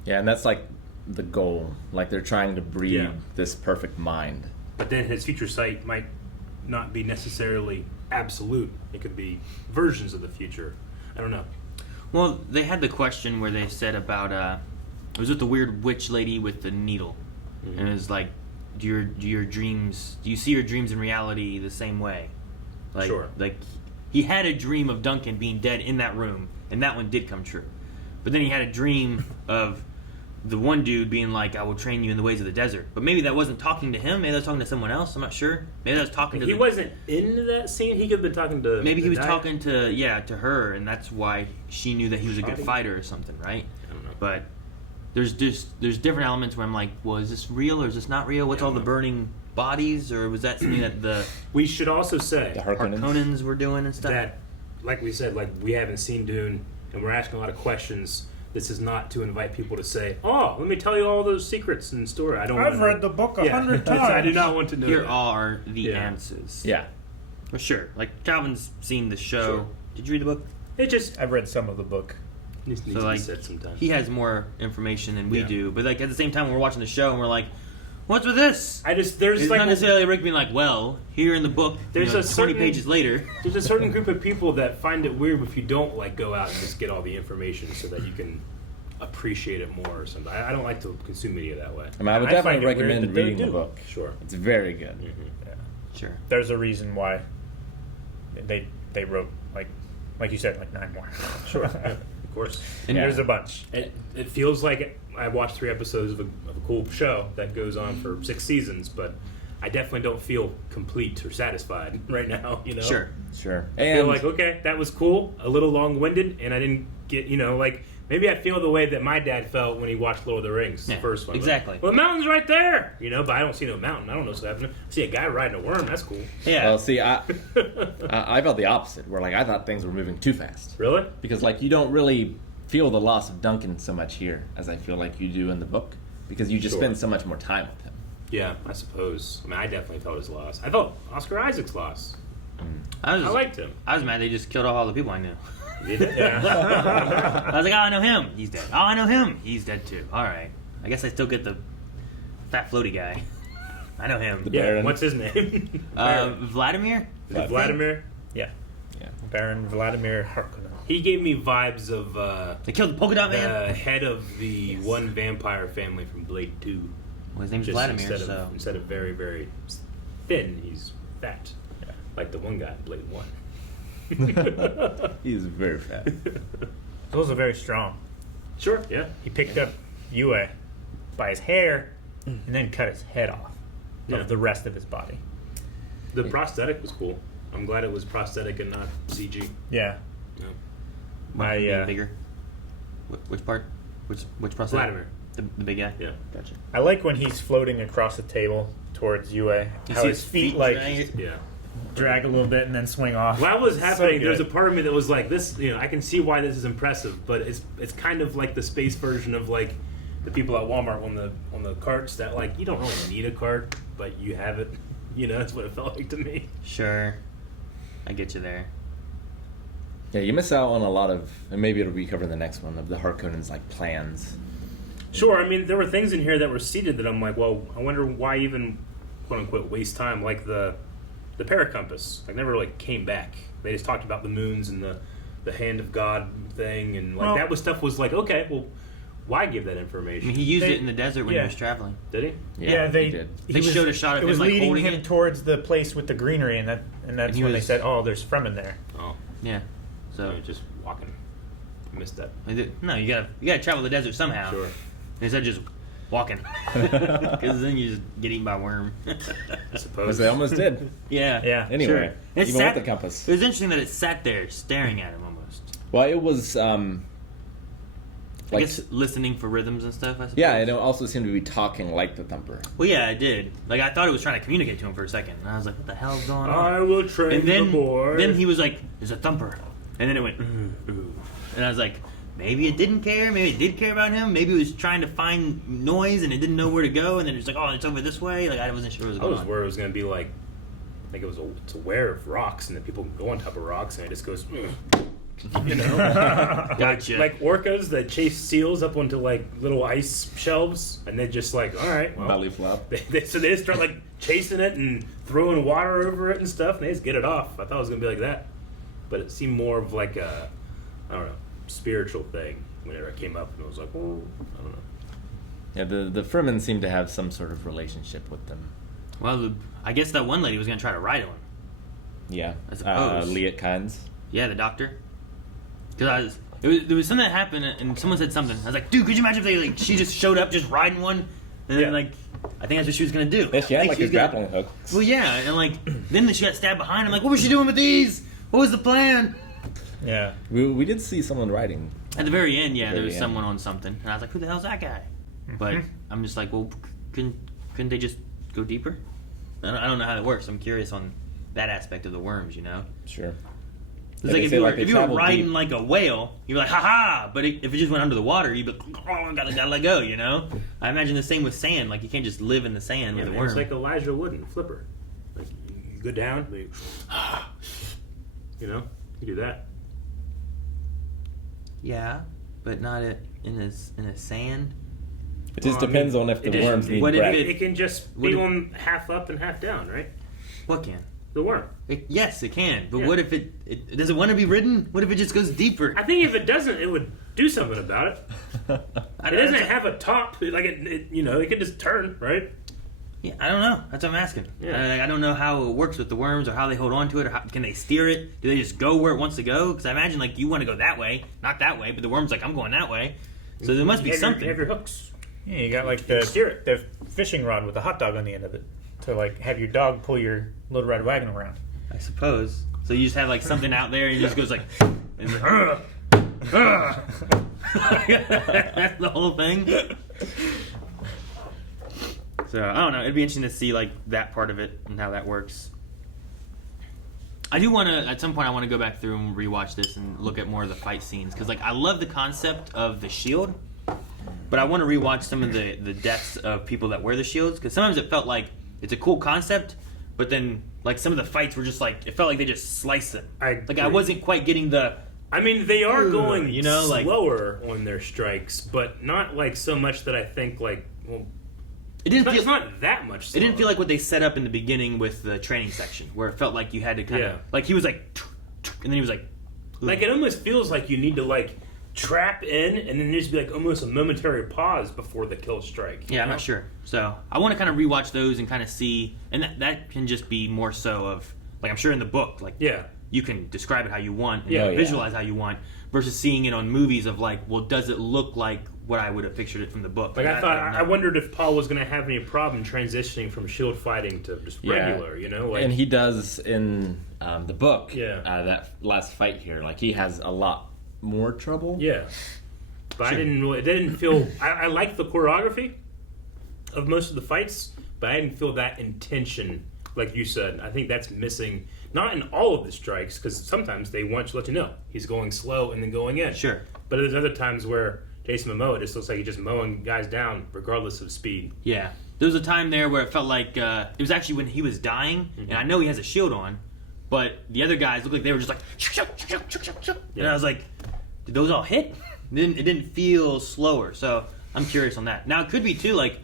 Yeah, and that's like the goal. Like they're trying to breed this perfect mind. But then his future sight might not be necessarily absolute. It could be versions of the future. I don't know. Well, they had the question where they said about it was with the weird witch lady with the needle, and it was like, do your dreams? Do you see your dreams in reality the same way? Like, Sure. Like he had a dream of Duncan being dead in that room, and that one did come true. But then he had a dream of the one dude being like, "I will train you in the ways of the desert." But maybe that wasn't talking to him. Maybe that was talking to someone else. I'm not sure. Maybe that was talking to. He wasn't in that scene. He could have been talking to. Maybe he was Diana. talking to her, and that's why she knew that he was a good fighter or something, right? I don't know. But there's different elements where I'm like, well, is this real or is this not real? What's all the burning bodies, or was that something that the We should also say The Harkonnens. Harkonnens were doing and stuff? that, like we said, like we haven't seen Dune, and we're asking a lot of questions. This is not to invite people to say, "Oh, let me tell you all those secrets and story." I don't. I've wanna- read the book 100 times. I do not want to know. Here that. are the Yeah. answers. Yeah. For sure. Like Calvin's seen the show. Sure. Did you read the book? It just I've read some of the book. needs So to like be said sometimes. he has more information than we Yeah. do, but like at the same time, we're watching the show and we're like, "What's with this?" There's It's like not necessarily Rick being like, "Well, here in the book, There's you know, a 20 certain- pages later." There's a certain group of people that find it weird if you don't like go out and just get all the information so that you can appreciate it more or something. I don't like to consume media that way. I mean, I would I find definitely it weird recommend that they reading the do. book. Sure. It's very good. Yeah. Sure. There's a reason why they wrote like you said, like 9 more. Sure. Yeah, of course. And there's a bunch. It feels like I watched 3 episodes of a cool show that goes on for 6 seasons, but I definitely don't feel complete or satisfied right now, you know? Sure. Sure. I feel like, okay, that was cool, a little long-winded, and I didn't get, like, maybe I feel the way that my dad felt when he watched Lord of the Rings, the first one. exactly. Like, well, the mountain's right there, but I don't see no mountain. I don't know what's happening. I see a guy riding a worm. That's cool. Yeah. Well, see, I felt the opposite, where like I thought things were moving too fast. Really? Because like you don't really feel the loss of Duncan so much here as I feel like you do in the book, because you just Sure. spend so much more time with him. Yeah, I suppose. I mean, I definitely felt his loss. I felt Oscar Isaac's loss. I liked him. I was mad they just killed off all the people I knew. You did? I was like, oh, I know him. He's dead. Oh, I know him. He's dead too. All right. I guess I still get the fat floaty guy. I know him. Yeah, what's his name? Vladimir? Is it Vladimir? Yeah. Baron Vladimir Harkonnen. He gave me vibes of they killed the polka dot the man? head of the one vampire family from Blade 2. Well, his name's Just Vladimir, so instead of very, very thin, he's fat. Yeah. Like the one guy in Blade 1. He's very fat. Those are very strong. Sure, yeah. He picked up Yue by his hair and then cut his head off of the rest of his body. The prosthetic was cool. I'm glad it was prosthetic and not CG. Yeah. Yeah. My being bigger. Which part? Which prosthetic? Vladimir. The big guy. Yeah. Gotcha. I like when he's floating across the table towards Yue. You How see his feet like Yeah. drag a little bit and then swing off. While that was happening, So there's a good. part of me that was like, this, I can see why this is impressive, but it's kind of like the space version of like the people at Walmart on the carts that like you don't really need a cart, but you have it. That's what it felt like to me. Sure. I get you there. Yeah, you miss out on a lot of, and maybe it'll be covered in the next one, of the Harkonnens' like plans. Sure, I mean there were things in here that were seeded that I'm like, well, I wonder why even quote unquote waste time, like the paracompass. Like never really came back. They just talked about the moons and the hand of God thing, and like that was stuff was like, okay, well, why give that I information? mean, he used it in the desert when he was traveling. Did he? Yeah, they did. They showed a shot of it was him, like, leading holding him it. towards the place with the greenery, and that's And he when they was- said, "Oh, there's Fremen there." Oh, Yeah. so So just walking. I missed that. no, you gotta travel the desert somehow. Sure. Instead of just walking. Because then you just get eaten by a worm. I suppose. Because they almost did. Yeah. Anyway, Sure. It even sat, with the compass. It was interesting that it sat there staring at him almost. Well, it was I guess listening for rhythms and stuff, I suppose. Yeah, and it also seemed to be talking like the thumper. Well, yeah, it did. Like, I thought it was trying to communicate to him for a second. And I was like, what the hell's going on? I will train and then, the boy. Then he was like, there's a thumper. And then it went, ooh. And I was like, maybe it didn't care. Maybe it did care about him. Maybe it was trying to find noise and it didn't know where to go. And then it's like, oh, it's over this way. Like, I wasn't sure what was going on. I was worried it was going to be like, I think it was it's aware of rocks and then people go on top of rocks and it just goes, you know? Gotcha. Like orcas that chase seals up onto like little ice shelves and they're just like, all right, well. Belly flop. So they just start like chasing it and throwing water over it and stuff and they just get it off. I thought it was going to be like that. But it seemed more of like a, I don't know, spiritual thing whenever it came up and it was like, oh, I don't know. Yeah, the Fremen seem to have some sort of relationship with them. Well, I guess that one lady was going to try to ride on. Yeah. I suppose. Liet Kynes. Yeah, the doctor. Because there was something that happened and someone said something. I was like, dude, could you imagine if they like she just showed up just riding one and then like I think that's what she was gonna do. Yeah, she had like a grappling hook. Well, yeah, and like then she got stabbed behind. I'm like, what was she doing with these? What was the plan? Yeah, we did see someone riding at the very end. Yeah, there was someone on something, and I was like, who the hell's that guy? But I'm just like, well, couldn't they just go deeper? I don't know how it works. I'm curious on that aspect of the worms. You know? Sure. It's like if you were riding like a whale, you'd be like, ha-ha! But if it just went under the water, you'd be like, oh, gotta let go, you know? I imagine the same with sand. Like, you can't just live in the sand with a worm. It's like Elijah Wood and Flipper. Like, you go down, you know? You do that. Yeah, but not in a sand. It just depends on if the worms need breath. It can just be on half up and half down, right? What can? The worm. Yes, it can. But what if it does it want to be ridden? What if it just goes deeper? I think if it doesn't, it would do something about it. It doesn't have a top. Like it could just turn, right? Yeah, I don't know. That's what I'm asking. Yeah. I don't know how it works with the worms or how they hold on to it or how, can they steer it? Do they just go where it wants to go? Because I imagine like you want to go that way, not that way, but the worm's like I'm going that way. So there must be something. You have your hooks. Yeah, you got like the fishing rod with the hot dog on the end of it to like have your dog pull your little red wagon around. I suppose. So you just have like something out there and it just goes like, and like that's the whole thing. So I don't know. It'd be interesting to see like that part of it and how that works. I do want to at some point. I want to go back through and rewatch this and look at more of the fight scenes because like I love the concept of the shield, but I want to rewatch some of the deaths of people that wear the shields because sometimes it felt like it's a cool concept, but then like some of the fights were just like it felt like they just sliced it. I wasn't quite getting the. I mean, they are going slower on their strikes, but not like so much that I think like well. It's not that much slower. It didn't feel like what they set up in the beginning with the training section, where it felt like you had to kind of like he was like, and then he was like it almost feels like you need to like trap in, and then there needs to be like almost a momentary pause before the kill strike. Yeah, I'm not sure. So I want to kind of rewatch those and kind of see, and that can just be more so of like I'm sure in the book, like you can describe it how you want, and visualize how you want, versus seeing it on movies of like, well, does it look like what I would have pictured it from the book? Like I wondered if Paul was going to have any problem transitioning from shield fighting to just regular, you know? Like, and he does in the book. That last fight here, like he has a lot more trouble. Yeah, but it didn't feel. I like the choreography of most of the fights, but I didn't feel that intention, like you said. I think that's missing. Not in all of the strikes, because sometimes they want to let you know he's going slow and then going in. Sure, but there's other times where Jason Momoa just looks like he's just mowing guys down regardless of speed. Yeah. There was a time there where it felt like it was actually when he was dying, and I know he has a shield on, but the other guys looked like they were just like and I was like, did those all hit? It didn't feel slower, so I'm curious on that. Now it could be too like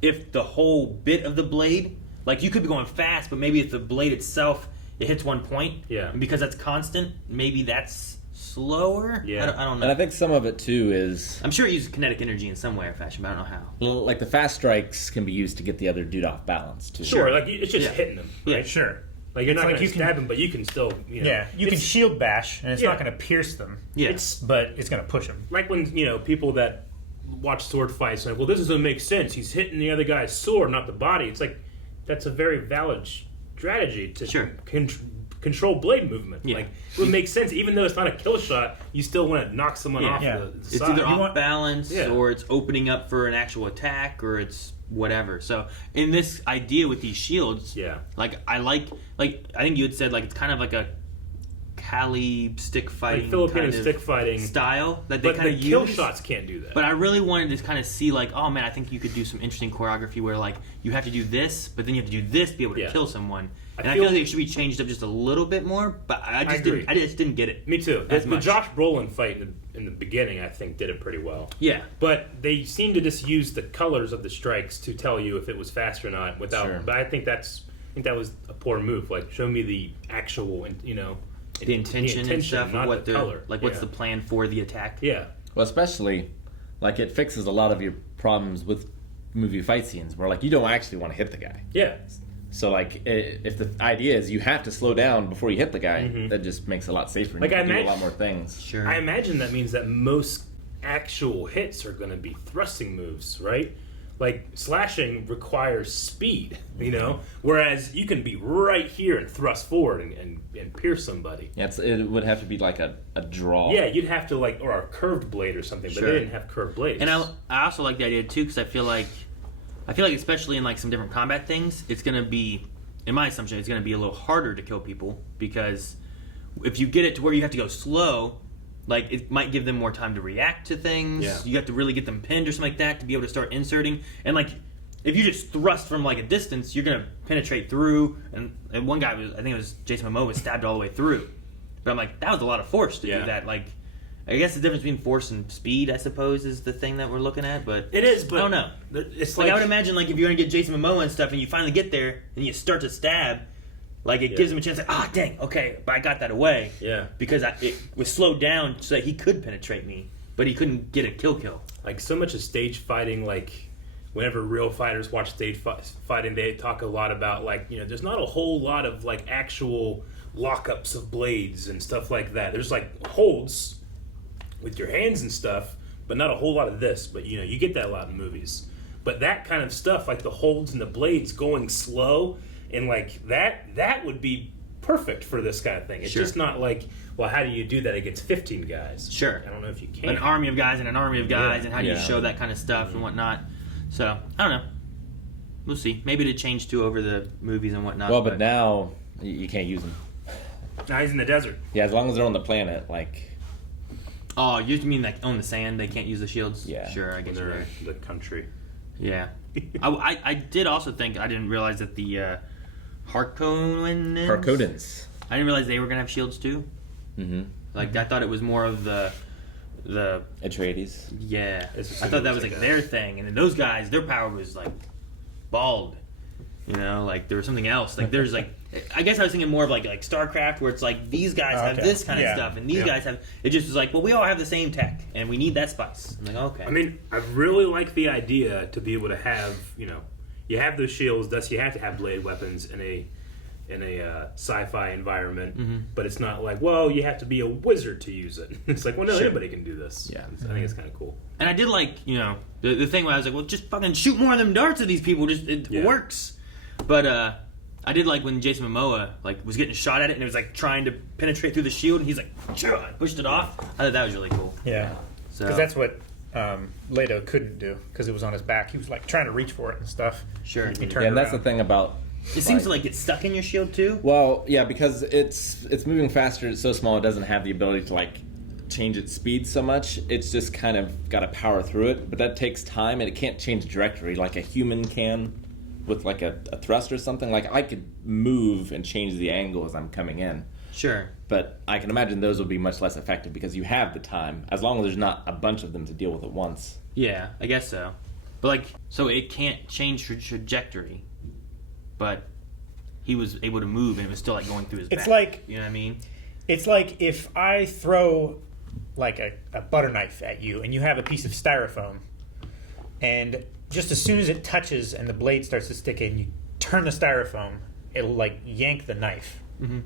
if the whole bit of the blade, like you could be going fast, but maybe if the blade itself it hits one point, and because that's constant, maybe that's slower. I don't know. And I think some of it too is I'm sure it uses kinetic energy in some way or fashion, but I don't know how. Like the fast strikes can be used to get the other dude off balance too. Sure, like it's just hitting them. Right? Yeah, sure. Like you're not going to stab them, but you can still. You know, yeah, you can shield bash, and it's not going to pierce them. Yeah, but it's going to push them. Like when people that watch sword fights, like, well, this doesn't make sense. He's hitting the other guy's sword, not the body. It's like, that's a very valid strategy to control blade movement. Yeah. Like, it would make sense, even though it's not a kill shot. You still want to knock someone off the It's side. either off balance, or it's opening up for an actual attack, or it's whatever. So in this idea with these shields, like I think you had said, like, it's kind of like a Kali stick fighting, like Filipino kind of stick fighting style that they but kind the of kill use. shots can't do that. But I really wanted to kind of see, like, oh man, I think you could do some interesting choreography where, like, you have to do this, but then you have to do this to be able to kill someone. And I feel like it should be changed up just a little bit more, but I just didn't get it. Me too. As The much. Josh Brolin fight in the beginning, I think, did it pretty well. Yeah. But they seem to just use the colors of the strikes to tell you if it was fast or not. Without, but I think that was a poor move. Like, show me the actual, the intention and stuff, not of what the they're color. like. What's the plan for the attack? Yeah. Well, especially, like, it fixes a lot of your problems with movie fight scenes where, like, you don't actually want to hit the guy. Yeah. So, like, if the idea is you have to slow down before you hit the guy, that just makes it a lot safer. Like, you I can do a imagine- lot more things. Sure. I imagine that means that most actual hits are going to be thrusting moves, right? Like, slashing requires speed, whereas you can be right here and thrust forward and pierce somebody. Yeah, it would have to be like a draw. Yeah, you'd have to, like, or a curved blade or something, but they didn't have curved blades. And I also like the idea too, because I feel like especially in, like, some different combat things, it's gonna be, in my assumption, it's gonna be a little harder to kill people, because if you get it to where you have to go slow, like, it might give them more time to react to things. Yeah. You have to really get them pinned or something like that to be able to start inserting. And, like, if you just thrust from, like, a distance, you're gonna penetrate through. And one guy I think it was Jason Momoa, was stabbed all the way through. But I'm like, that was a lot of force to do that. Like, I guess the difference between force and speed, I suppose, is the thing that we're looking at. But it is, but I don't know. It's like, I would imagine, like, if you're gonna get Jason Momoa and stuff, and you finally get there and you start to stab, like, it gives him a chance. Like, dang, okay, but I got that away. Yeah, because it was slowed down so that he could penetrate me, but he couldn't get a kill. Like, so much of stage fighting, like, whenever real fighters watch stage fighting, they talk a lot about, like, there's not a whole lot of, like, actual lockups of blades and stuff like that. There's, like, holds with your hands and stuff, but not a whole lot of this. But you get that a lot in movies. But that kind of stuff, like the holds and the blades going slow, and like that would be perfect for this kind of thing. It's just not like, well, how do you do that against 15 guys? Sure. I don't know if you can. An army of guys and an army of guys, and how do you Yeah. show that kind of stuff and whatnot? So I don't know. We'll see. Maybe to change too over the movies and whatnot. Well, but now you can't use them. Now he's in the desert. Yeah, as long as they're on the planet, like. Oh, you mean like on the sand? They can't use the shields? Yeah. Sure, I guess They're you're right. in the country. Yeah. I did also think, I didn't realize that the Harkonnens. I didn't realize they were gonna have shields too. Mm-hmm. Like, I thought it was more of the Atreides. Yeah, I thought that was like their thing, and then those guys, their power was like bald. Like there was something else. Like there's like, I guess I was thinking more of like StarCraft, where it's like these guys have this kind of stuff, and these guys have. It just was like, well, we all have the same tech, and we need that spice. I'm like, okay. I mean, I really like the idea to be able to have, you have those shields. Thus, you have to have blade weapons in a sci-fi environment. But it's not like, well, you have to be a wizard to use it. It's like, well, no, anybody can do this. Yeah, I think it's kind of cool. And I did like, the thing where I was like, well, just fucking shoot more of them darts at these people. Just it works. But I did like when Jason Momoa was getting shot at it, and it was like trying to penetrate through the shield, and he's like, pushed it off. I thought that was really cool. Yeah, because that's what Leto couldn't do, because it was on his back. He was like trying to reach for it and stuff. Sure. He turned Yeah, and that's around. the thing about. It seems to like get stuck in your shield too. Well, yeah, because it's moving faster. It's so small, it doesn't have the ability to like change its speed so much. It's just kind of got to power through it, but that takes time, and it can't change trajectory like a human can with like a thrust or something. Like, I could move and change the angle as I'm coming in. Sure. But I can imagine those will be much less effective because you have the time, as long as there's not a bunch of them to deal with at once. Yeah, I guess so. But so it can't change trajectory, but he was able to move, and it was still like going through his back. It's like, you know what I mean? It's like if I throw like a butter knife at you, and you have a piece of styrofoam, and just as soon as it touches and the blade starts to stick in, you turn the styrofoam, it'll like yank the knife,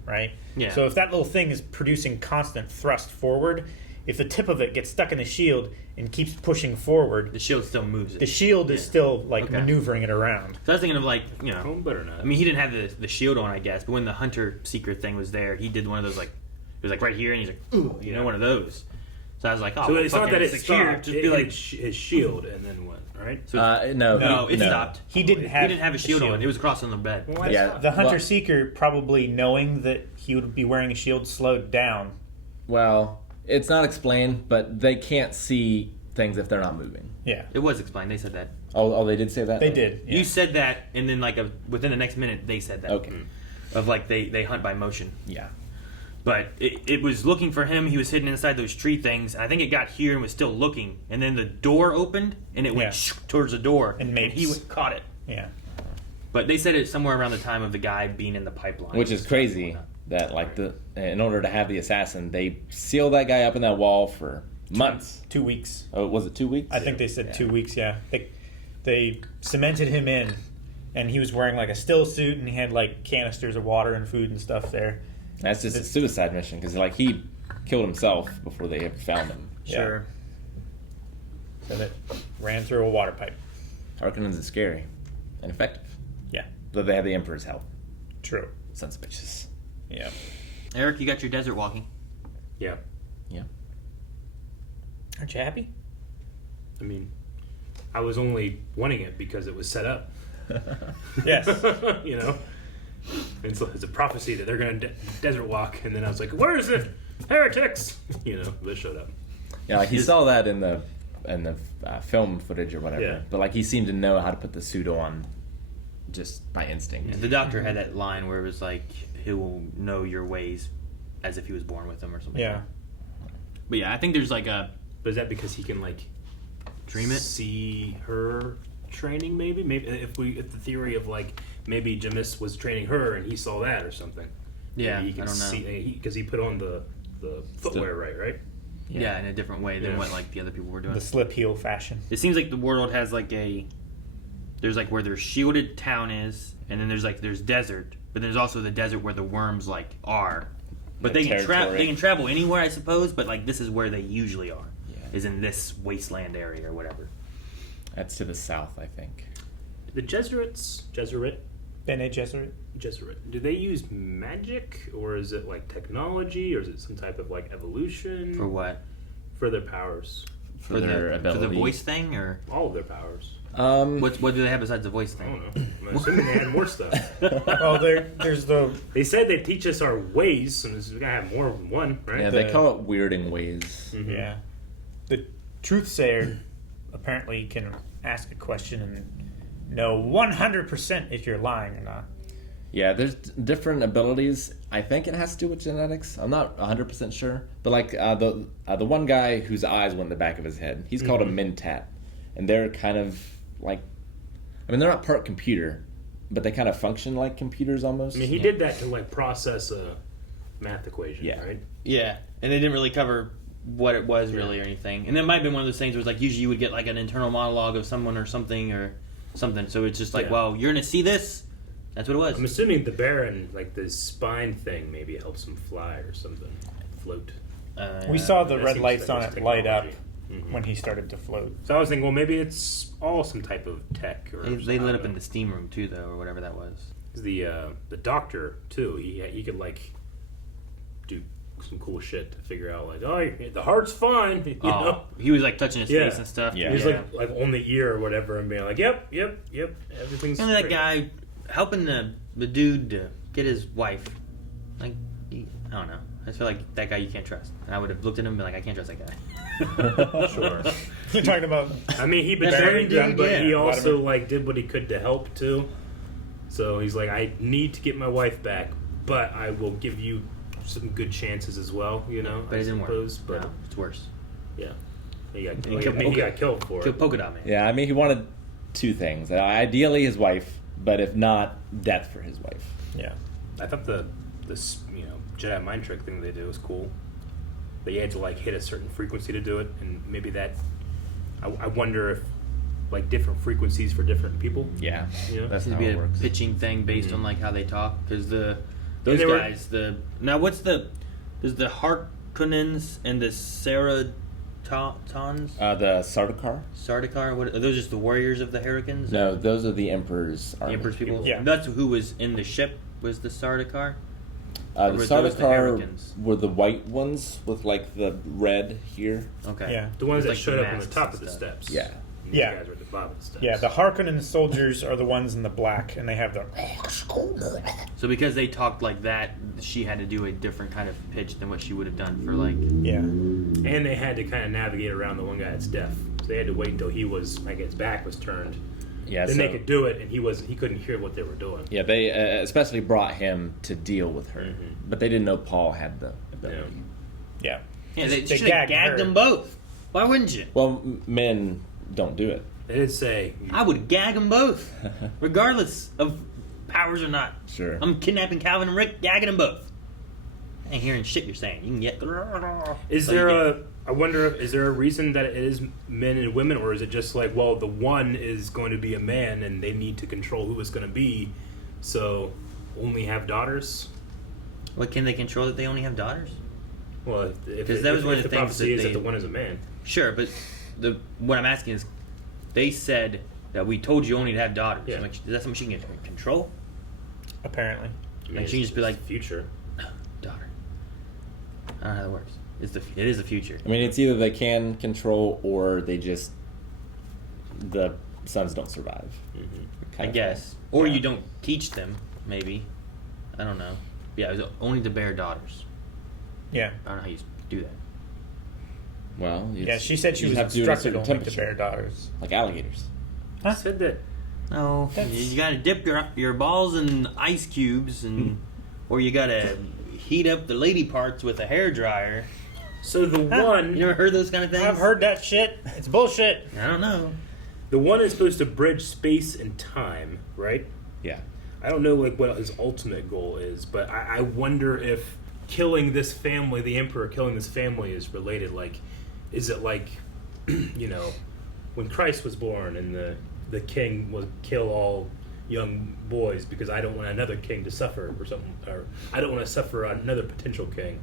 right? Yeah. So if that little thing is producing constant thrust forward, if the tip of it gets stuck in the shield and keeps pushing forward, the shield still moves it. The shield is still maneuvering it around. So I was thinking of better not. I mean, he didn't have the shield on, I guess, but when the hunter seeker thing was there, he did one of those it was like right here, and he's like, ooh, one of those. So I was like, oh, so it's not that it here. stopped. Just It be like, his shield, and then what? Right? So no, it stopped. He didn't have a shield on. It was across on the bed. The hunter seeker, probably knowing that he would be wearing a shield, slowed down. Well, it's not explained, but they can't see things if they're not moving. Yeah, it was explained. They said that. Oh, they did say that. They did. You said that, and then within the next minute, they said that. Okay. Of they hunt by motion. Yeah. But it was looking for him. He was hidden inside those tree things. I think it got here and was still looking. And then the door opened, and it went towards the door. And he caught it. Yeah. But they said it somewhere around the time of the guy being in the pipeline. Which is crazy that, in order to have the assassin, they sealed that guy up in that wall for months. 2 weeks. Oh, was it 2 weeks? I think they said 2 weeks, yeah. They cemented him in, and he was wearing a still suit, and he had canisters of water and food and stuff there. That's just a suicide mission because he killed himself before they ever found him. Sure. So that ran through a water pipe. Harkonnens is scary and effective. Yeah. But they have the Emperor's help. True. Sons of bitches. Yeah. Eric, you got your desert walking. Yeah. Yeah. Aren't you happy? I mean, I was only wanting it because it was set up. Yes. It's a prophecy that they're going to desert walk, and then I was like, "Where is it? Heretics!" They showed up. Yeah, he saw that in the film footage or whatever. Yeah. But he seemed to know how to put the suit on just by instinct. Yeah, the doctor had that line where it was like, "He will know your ways as if he was born with them" or something. Yeah. But yeah, I think there's But is that because he can dream it? See her training? Maybe if the theory of maybe Jamis was training her and he saw that or something. Yeah, maybe he can I don't know. see because he put on the footwear right. Yeah, in a different way than what the other people were doing. The slip heel fashion. It seems like the world has there's where their shielded town is, and then there's desert, but there's also the desert where the worms are. But they can travel anywhere, I suppose. But this is where they usually are, is in this wasteland area or whatever. That's to the south, I think. The Jesuit. Bene Gesserit. Do they use magic, or is it technology, or is it some type of evolution? For what? For their powers. For their ability. For the voice thing, or all of their powers. What do they have besides the voice thing? I don't know. I'm assuming they had more stuff. Well, there's the. They said they teach us our ways, and we gotta have more than one, right? Yeah, they call it weirding ways. Mm-hmm. Yeah. The truthsayer apparently can ask a question and know 100% if you're lying or not. Yeah, there's different abilities. I think it has to do with genetics. I'm not 100% sure. But the one guy whose eyes went in the back of his head, he's called a Mentat. And they're kind of they're not part computer, but they kind of function like computers almost. I mean, he did that to process a math equation, right? Yeah, and they didn't really cover what it was really or anything. And it might have been one of those things where it's usually you would get an internal monologue of someone or something. So it's just well, you're going to see this. That's what it was. I'm assuming the Baron, the spine thing, maybe helps him fly or something, float. We saw the red lights on like it light up technology. when he started to float. So I was thinking, well, maybe it's all some type of tech. Or they lit up in the steam room too, though, or whatever that was. The doctor too. He could do some cool shit to figure out the heart's fine. You know? He was like touching his face and stuff. Yeah, he was like on the ear or whatever, and being like, yep, everything's. And that guy helping the dude to get his wife, I don't know. I just feel like that guy you can't trust. And I would have looked at him and been like, I can't trust that guy. Sure. You're talking about. I mean, he betrayed them, but yeah. he also did what he could to help too. So he's like, I need to get my wife back, but I will give you some good chances as well. You know, but it didn't work. But no, it's worse. Yeah, he got killed for it. Polka Dot Man. Yeah, I mean, he wanted two things: ideally his wife, but if not, death for his wife. Yeah, I thought the Jedi mind trick thing they did was cool. That you had to hit a certain frequency to do it, and maybe that. I wonder if different frequencies for different people. Yeah, that's how it works. Pitching thing based on how they talk, because those guys. Does the Harkonnens and the Saratons? The Sardaukar? Sardaukar? What, are those just the warriors of the Hurricanes? No, those are the Emperor's The army. Emperor's people? Yeah. That's who was in the ship, was the Sardaukar? The Or were those the Sardaukar Hurricanes? were the white ones with like the red here. Okay. Yeah. The ones With, that like, showed the up on the masks top and of the stuff. steps. Yeah. And Yeah. You guys were at the bottom of the steps. Yeah, the Harkonnen soldiers are the ones in the black, and they have the. So because they talked like that, she had to do a different kind of pitch than what she would have done for like. Yeah. And they had to kind of navigate around the one guy that's deaf. So they had to wait until he was, like, his back was turned. Yeah, Then so, they could do it, and he couldn't hear what they were doing. yeah, they especially brought him to deal with her, but they didn't know Paul had the ability. Yeah. Yeah, they They should have gagged gagged her. them both. Why wouldn't you? Well, men don't do it. They did say, I would gag them both, regardless of powers or not. Sure. I'm kidnapping Calvin and Rick, gagging them both. I ain't hearing shit you're saying. You can get. is there I wonder, is there a reason that it is men and women, or is it just like, well, the one is going to be a man, and they need to control who it's going to be, so only have daughters? What, can they control that they only have daughters? Well, if Because that was one of the the things prophecy is that that the one is a man. Sure, but what I'm asking is, they said that we told you only to have daughters. Yeah. I'm like, is that something she can control? Apparently. I mean, Like she can just be like, future. daughter. I don't know how that works. It is the future. I mean, it's either they can control or they just the sons don't survive. I guess, or you don't teach them. Maybe, I don't know. Yeah, it was only to bear daughters. Yeah. I don't know how you do that. Well, Yeah, she said she you was have to do it at a instructed certain only to temperature. bear daughters. Like alligators. I said that. No, you gotta dip your balls in ice cubes, and or you gotta heat up the lady parts with a hair dryer. So the one... You never heard those kind of things? I've heard that shit. It's bullshit. I don't know. The one is supposed to bridge space and time, right? Yeah. I don't know like what his ultimate goal is, but I wonder if killing this family, the Emperor killing this family, is related. Like, is it like, you know, when Christ was born and the king would kill all young boys because I don't want another king to suffer or something, or I don't want to suffer another potential king.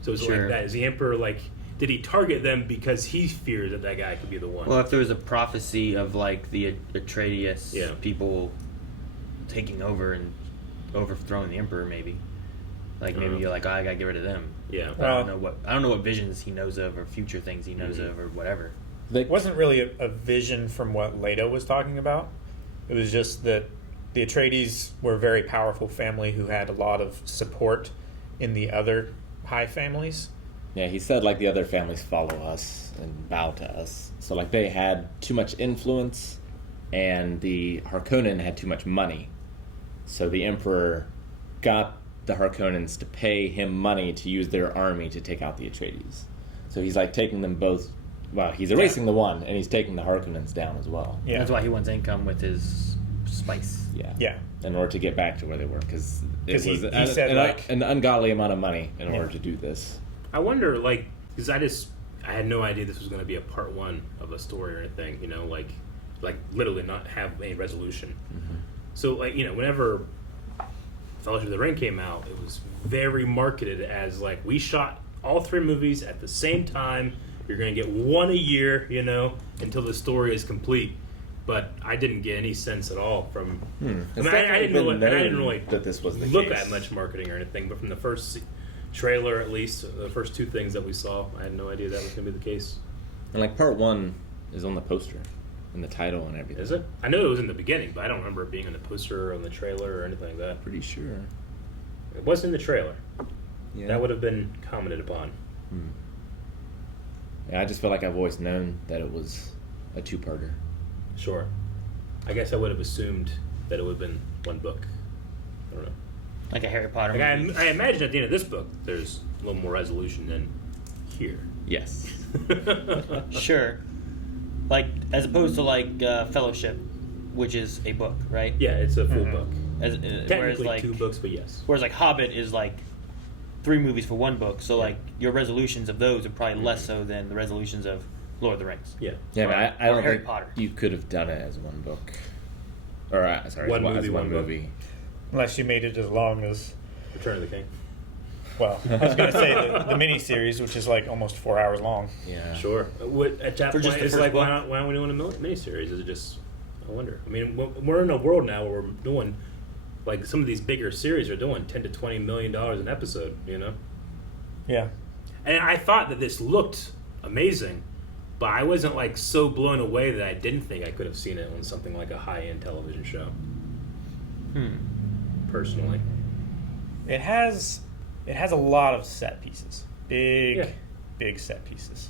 So it's Sure. like that. Is the Emperor like? Did he target them because he fears that guy could be the one? Well, if there was a prophecy of like the Atreides Yeah. people taking over and overthrowing the Emperor, maybe. Like maybe you're like, oh, I gotta get rid of them. Yeah. But I don't know what visions he knows of or future things he knows of or whatever. It wasn't really a vision from what Leto was talking about. It was just that the Atreides were a very powerful family who had a lot of support in the other high families. Yeah, he said like the other families follow us and bow to us. So like they had too much influence, and the Harkonnen had too much money. So the Emperor got the Harkonnens to pay him money to use their army to take out the Atreides. So he's like taking them both. Well, he's erasing the one, and he's taking the Harkonnens down as well. Yeah. That's why he wants income with his spice. Yeah. Yeah. In order to get back to where they were, because it 'Cause was he said, like- an ungodly amount of money in order to do this. I wonder, like, because I had no idea this was going to be a part one of a story or anything, you know, like literally not have any resolution. So, like, you know, whenever Fellowship of the Ring came out, it was very marketed as, like, we shot all three movies at the same time. You're going to get one a year, you know, until the story is complete. But I didn't get any sense at all from... I mean, I didn't really that this was the look case. at much marketing or anything, but from the first trailer, at least, the first two things that we saw, I had no idea that was going to be the case. And like part one is on the poster, and the title and everything. Is it? I know it was in the beginning, but I don't remember it being in the poster or on the trailer or anything like that. Pretty sure. It was in the trailer. Yeah. That would have been commented upon. Yeah, I just feel like I've always known that it was a two-parter. Sure. I guess I would have assumed that it would have been one book. I don't know. Like a Harry Potter Like movie. I imagine at the end of this book, there's a little more resolution than here. Yes. Sure. Like, as opposed to, like, Fellowship, which is a book, right? Yeah, it's a full book. Whereas, Technically like, 2 books, but yes. Whereas, like, Hobbit is, like, 3 movies for 1 book. So, like, your resolutions of those are probably less so than the resolutions of Lord of the Rings. Yeah. Yeah, Or- but I or don't Harry think Potter. you could have done it as one book. Or, sorry, One as movie, one one book. movie. Unless you made it as long as... Return of the King. Well, I was going to say the mini-series, which is like almost 4 hours long. Yeah. Sure. At that For just point, the it's first like, book? why don't we doing a miniseries? Is it just, I wonder. I mean, we're in a world now where we're doing, like, some of these bigger series are doing $10 to $20 million an episode, you know? Yeah. And I thought that this looked amazing, but I wasn't, like, so blown away that I didn't think I could have seen it on something like a high-end television show. Personally. It has a lot of set pieces. Big set pieces.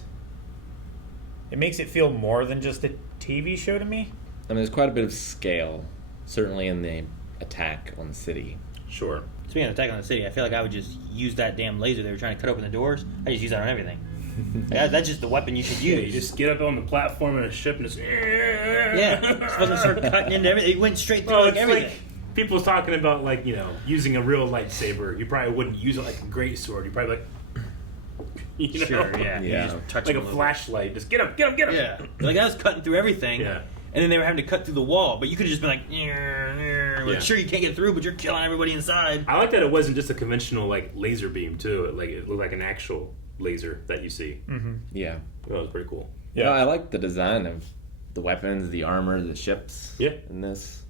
It makes it feel more than just a TV show to me. I mean, there's quite a bit of scale, certainly in the attack on the city. Sure. Speaking of attack on the city, I feel like I would just use that damn laser they were trying to cut open the doors. I just use that on everything. That's just the weapon you should use. Yeah, you just get up on the platform in a ship and just... Yeah, it's supposed to start cutting into everything. It went straight through Well, like it's everything. like people's talking about, like, you know, using a real lightsaber. You probably wouldn't use it like a great sword. You probably like, you know, Sure, yeah. You just touch like them a little flashlight. Just get him. Yeah, like I was cutting through everything. Yeah. And then they were having to cut through the wall, but you could have just been like, like, sure, you can't get through, but you're killing everybody inside. I like that it wasn't just a conventional like laser beam too. It looked like an actual laser that you see. Mm-hmm. Yeah. That was pretty cool. Yeah, no, I like the design of the weapons, the armor, the ships. Yeah. In this,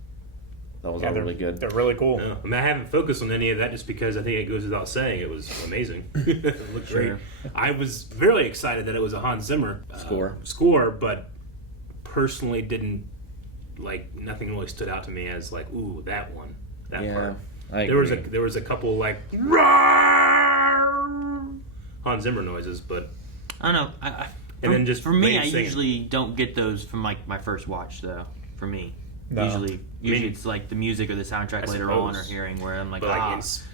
that was all really good. They're really cool. Yeah. I mean, I haven't focused on any of that just because I think it goes without saying it was amazing. It looked great. I was really excited that it was a Hans Zimmer score, but personally didn't like nothing really stood out to me as like, ooh, that one, that part. There was a couple like Hans Zimmer noises, but I don't know. For me, I usually don't get those from like my first watch though. For me, No. usually it's like the music or the soundtrack later on or hearing where I'm like,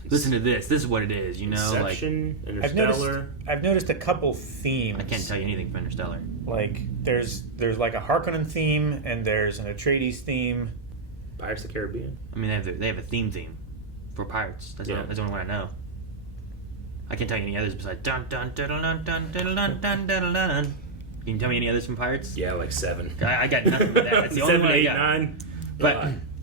listen to this. This is what it is, you know. Inception, Interstellar. I've noticed a couple themes. I can't tell you anything from Interstellar. Like there's like a Harkonnen theme and there's an Atreides theme. Pirates of the Caribbean. I mean, they have a theme for Pirates. That's the only one I know. I can't tell you any others besides dun dun dun dun dun dun dun dun dun dun. Can you tell me any others from Pirates? Yeah, like 7. I got nothing with that. That's the only 7, one 8, I got. 9.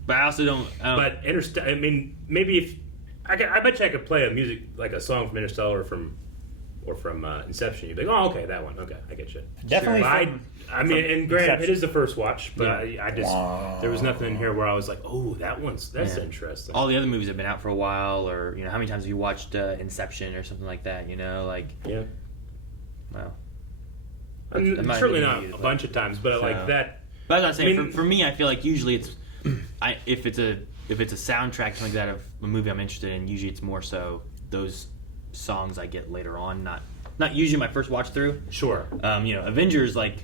But I also don't. But I mean, maybe if I bet you I could play a song from Interstellar or from Inception. You'd be like, oh, okay, that one. Okay, I get you. Definitely. Sure. I mean, and granted, Inception. it is the first watch, but I just there was nothing in here where I was like, oh, that's interesting. All the other movies have been out for a while, or how many times have you watched Inception or something like that? Like wow. Certainly not a bunch of times, but like that. But I was not saying for me, I feel like usually it's if it's a soundtrack something like that of a movie I'm interested in, usually it's more so those songs I get later on, not usually my first watch through. Sure. Avengers, like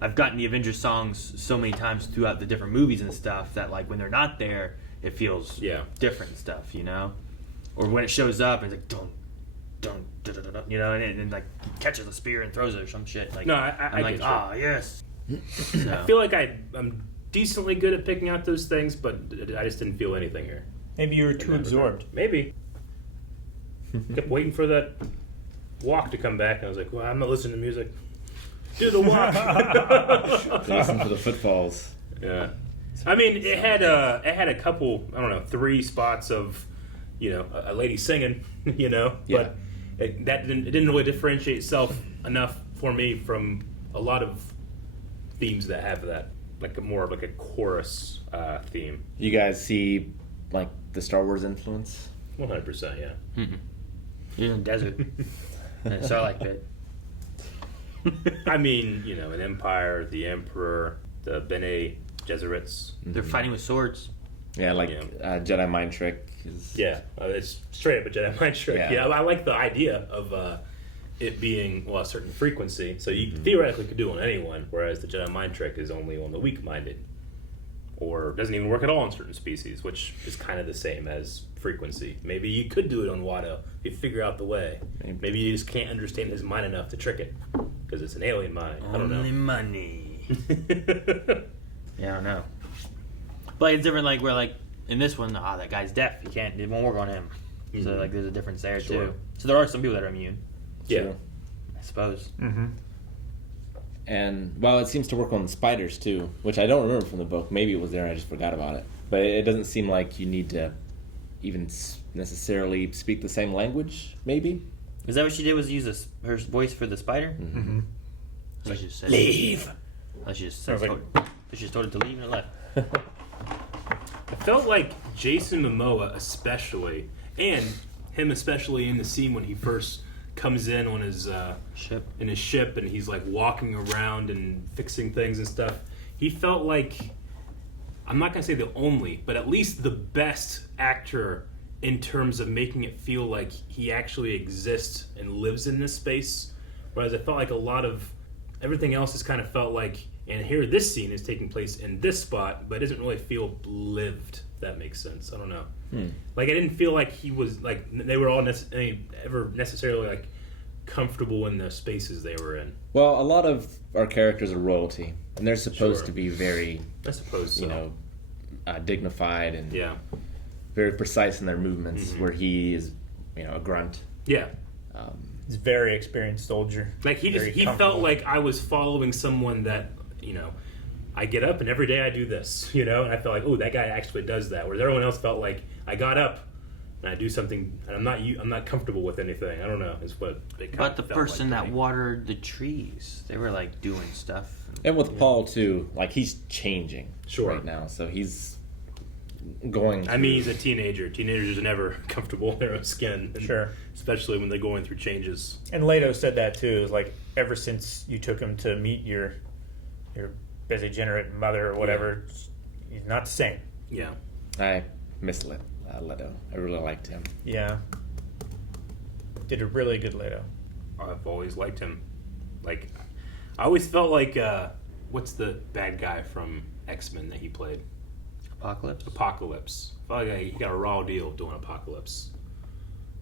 I've gotten the Avengers songs so many times throughout the different movies and stuff that like when they're not there, it feels different and stuff, or when it shows up and it's like dun dun dun dun, dun, and like catches the spear and throws it or some shit. Like no, I'm like yes. So. I feel like I'm decently good at picking out those things, but I just didn't feel anything here. Maybe you were too absorbed. Maybe. Kept waiting for that walk to come back, and I was like, well, I'm not listening to music. Do the walk. Listen for the footfalls. Yeah. I mean, it had a couple, 3 spots of, a lady singing, but it didn't really differentiate itself enough for me from a lot of themes that have that, like more of like a chorus theme. You guys see like the Star Wars influence? 100%, yeah. Mm-hmm. You're in the desert. And so I like that. I mean, an empire, the emperor, the Bene Gesserits. They're fighting with swords. Yeah, like Jedi mind trick. It's straight up a Jedi mind trick. Yeah, I like the idea of it being a certain frequency, so you theoretically could do it on anyone, whereas the Jedi mind trick is only on the weak-minded, or doesn't even work at all on certain species, which is kind of the same as frequency. Maybe you could do it on Watto if you figure out the way. Maybe you just can't understand his mind enough to trick it, because it's an alien mind. I don't know. Only money. Yeah, I don't know. But it's different, like, where, like, in this one, that guy's deaf. It won't work on him. Mm-hmm. So, like, there's a difference there, too. So there are some people that are immune. Yeah. I suppose. Mm-hmm. And, well, it seems to work on the spiders, too, which I don't remember from the book. Maybe it was there and I just forgot about it. But it doesn't seem like you need to even necessarily speak the same language, maybe. Is that what she did, was use her voice for the spider? Mm-hmm. So she just said, leave! She just told it to leave and it left. I felt like Jason Momoa especially, and him especially in the scene when he first comes in on his ship, and he's like walking around and fixing things and stuff. He felt like, I'm not gonna say the only, but at least the best actor in terms of making it feel like he actually exists and lives in this space. Whereas I felt like a lot of everything else has kind of felt like, and here this scene is taking place in this spot, but it doesn't really feel lived. If that makes sense. I don't know. Like I didn't feel like he was like they were all necessarily like comfortable in the spaces they were in. Well, a lot of our characters are royalty, and they're supposed to be very, I suppose so. you know, dignified and yeah, very precise in their movements. Mm-hmm. Where he is, you know, a grunt. Yeah. He's a very experienced soldier. Like he felt like I was following someone that, you know, I get up and every day I do this, you know, and I felt like, oh, that guy actually does that. Whereas everyone else felt like I got up and I do something and I'm not comfortable with anything. I don't know. Is what it kind But of the felt person like that watered the trees, they were like doing stuff. And with Paul too, like he's changing right now, so he's going. I mean, he's a teenager. Teenagers are never comfortable in their own skin. Sure. Especially when they're going through changes. And Leto said that too. Is like ever since you took him to meet your busy, degenerate mother or whatever, he's not the same. Yeah. I miss Leto. I really liked him. Yeah. Did a really good Leto. I've always liked him. Like, I always felt like, what's the bad guy from X-Men that he played? Apocalypse. I felt like he got a raw deal doing Apocalypse.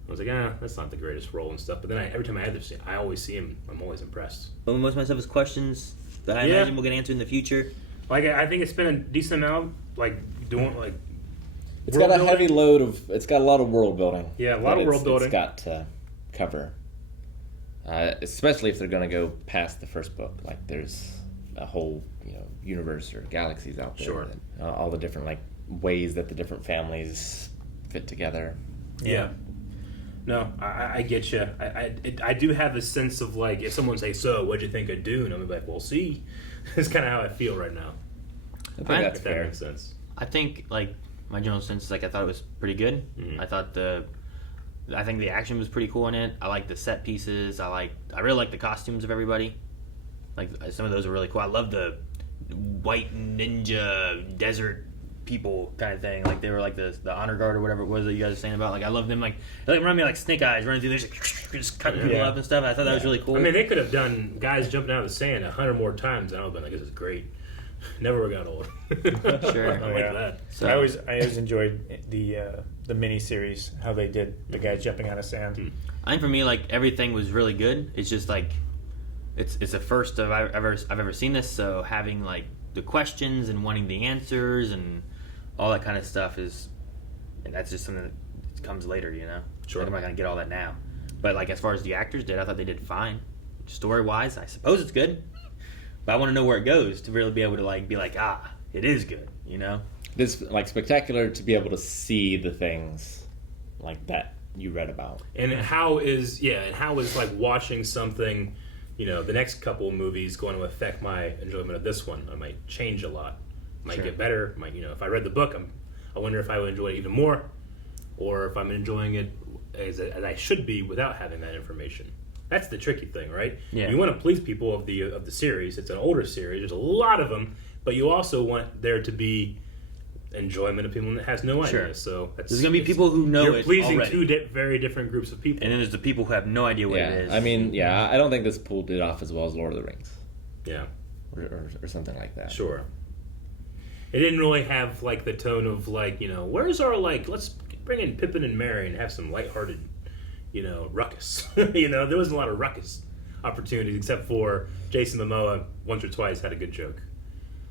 I was like, that's not the greatest role and stuff. But then every time I always see him, I'm always impressed. But most of my stuff is questions that I imagine will get answered in the future. Like, I think it's been a decent amount, like, doing, like... It's got a heavy load of... It's got a lot of world building. Yeah, a lot of world building. It's got to cover. Especially if they're going to go past the first book. Like, there's a whole, universe or galaxies out there. Sure. That, all the different, ways that the different families fit together. Yeah. No, I get you. I do have a sense of, if someone say, so, what'd you think of Dune? I'm like, well, see. That's kind of how I feel right now. I think that's fair. That makes sense. I think, my general sense is, I thought it was pretty good. Mm-hmm. I think the action was pretty cool in it. I like the set pieces. I really like the costumes of everybody. Some of those are really cool. I love the white ninja desert people kind of thing. They were the honor guard or whatever it was that you guys were saying about. I love them. They remind me of Snake Eyes running through there, just cutting people up and stuff. I thought that was really cool. I mean, they could have done guys jumping out of the sand 100 more times, and I would have been like, this is great. Never got old. Sure. I like that. So I always enjoyed the mini series, how they did the guys jumping out of sand. I think for me, everything was really good. It's just it's the first I've ever seen this. So having the questions and wanting the answers and all that kind of stuff and that's just something that comes later, Sure. I'm not gonna get all that now. But as far as the actors did, I thought they did fine. Story wise, I suppose it's good. But I want to know where it goes to really be able to be it is good, It's spectacular to be able to see the things that you read about. And how is watching something, the next couple of movies going to affect my enjoyment of this one? I might change a lot. Might get better. Might, if I read the book, I wonder if I would enjoy it even more, or if I'm enjoying it as I should be without having that information. That's the tricky thing, right? Yeah. You want to please people of the series. It's an older series. There's a lot of them, but you also want there to be enjoyment of people that has no idea. Sure. So there's going to be people who know you're it pleasing already. two very different groups of people. And then there's the people who have no idea what it is. I mean, I don't think this pulled it off as well as Lord of the Rings. Yeah. Or something like that. Sure. It didn't really have the tone of where's our let's bring in Pippin and Merry and have some lighthearted, ruckus. There wasn't a lot of ruckus opportunities except for Jason Momoa once or twice had a good joke.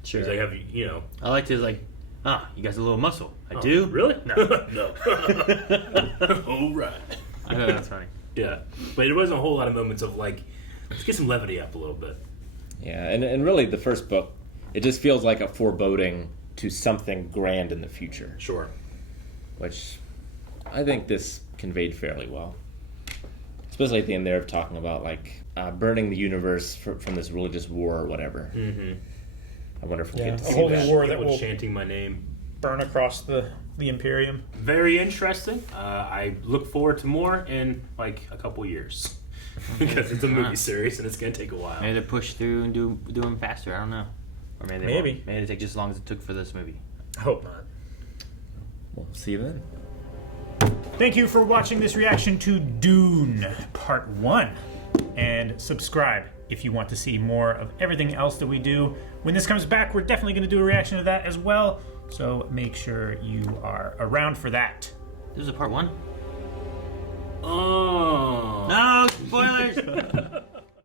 Sure. He's I liked his you guys have a little muscle. I do? Really? No. No. All right. I know that's funny. Yeah. But there wasn't a whole lot of moments of let's get some levity up a little bit. Yeah, and really the first book, it just feels like a foreboding to something grand in the future. Sure. Which I think this conveyed fairly well. Especially at the end there of talking about burning the universe from this religious war or whatever. Mm-hmm. I wonder if we'll get to a see whole that. new war that People will chanting my name. burn across the Imperium. Very interesting. I look forward to more in a couple years. Because it's a movie series and it's going to take a while. Maybe they push through and do them faster. I don't know. Or maybe they won't. Maybe they take just as long as it took for this movie. I hope not. We'll see you then. Thank you for watching this reaction to Dune Part 1. And subscribe if you want to see more of everything else that we do. When this comes back, we're definitely going to do a reaction to that as well. So make sure you are around for that. This is a Part 1? Oh. No, spoilers!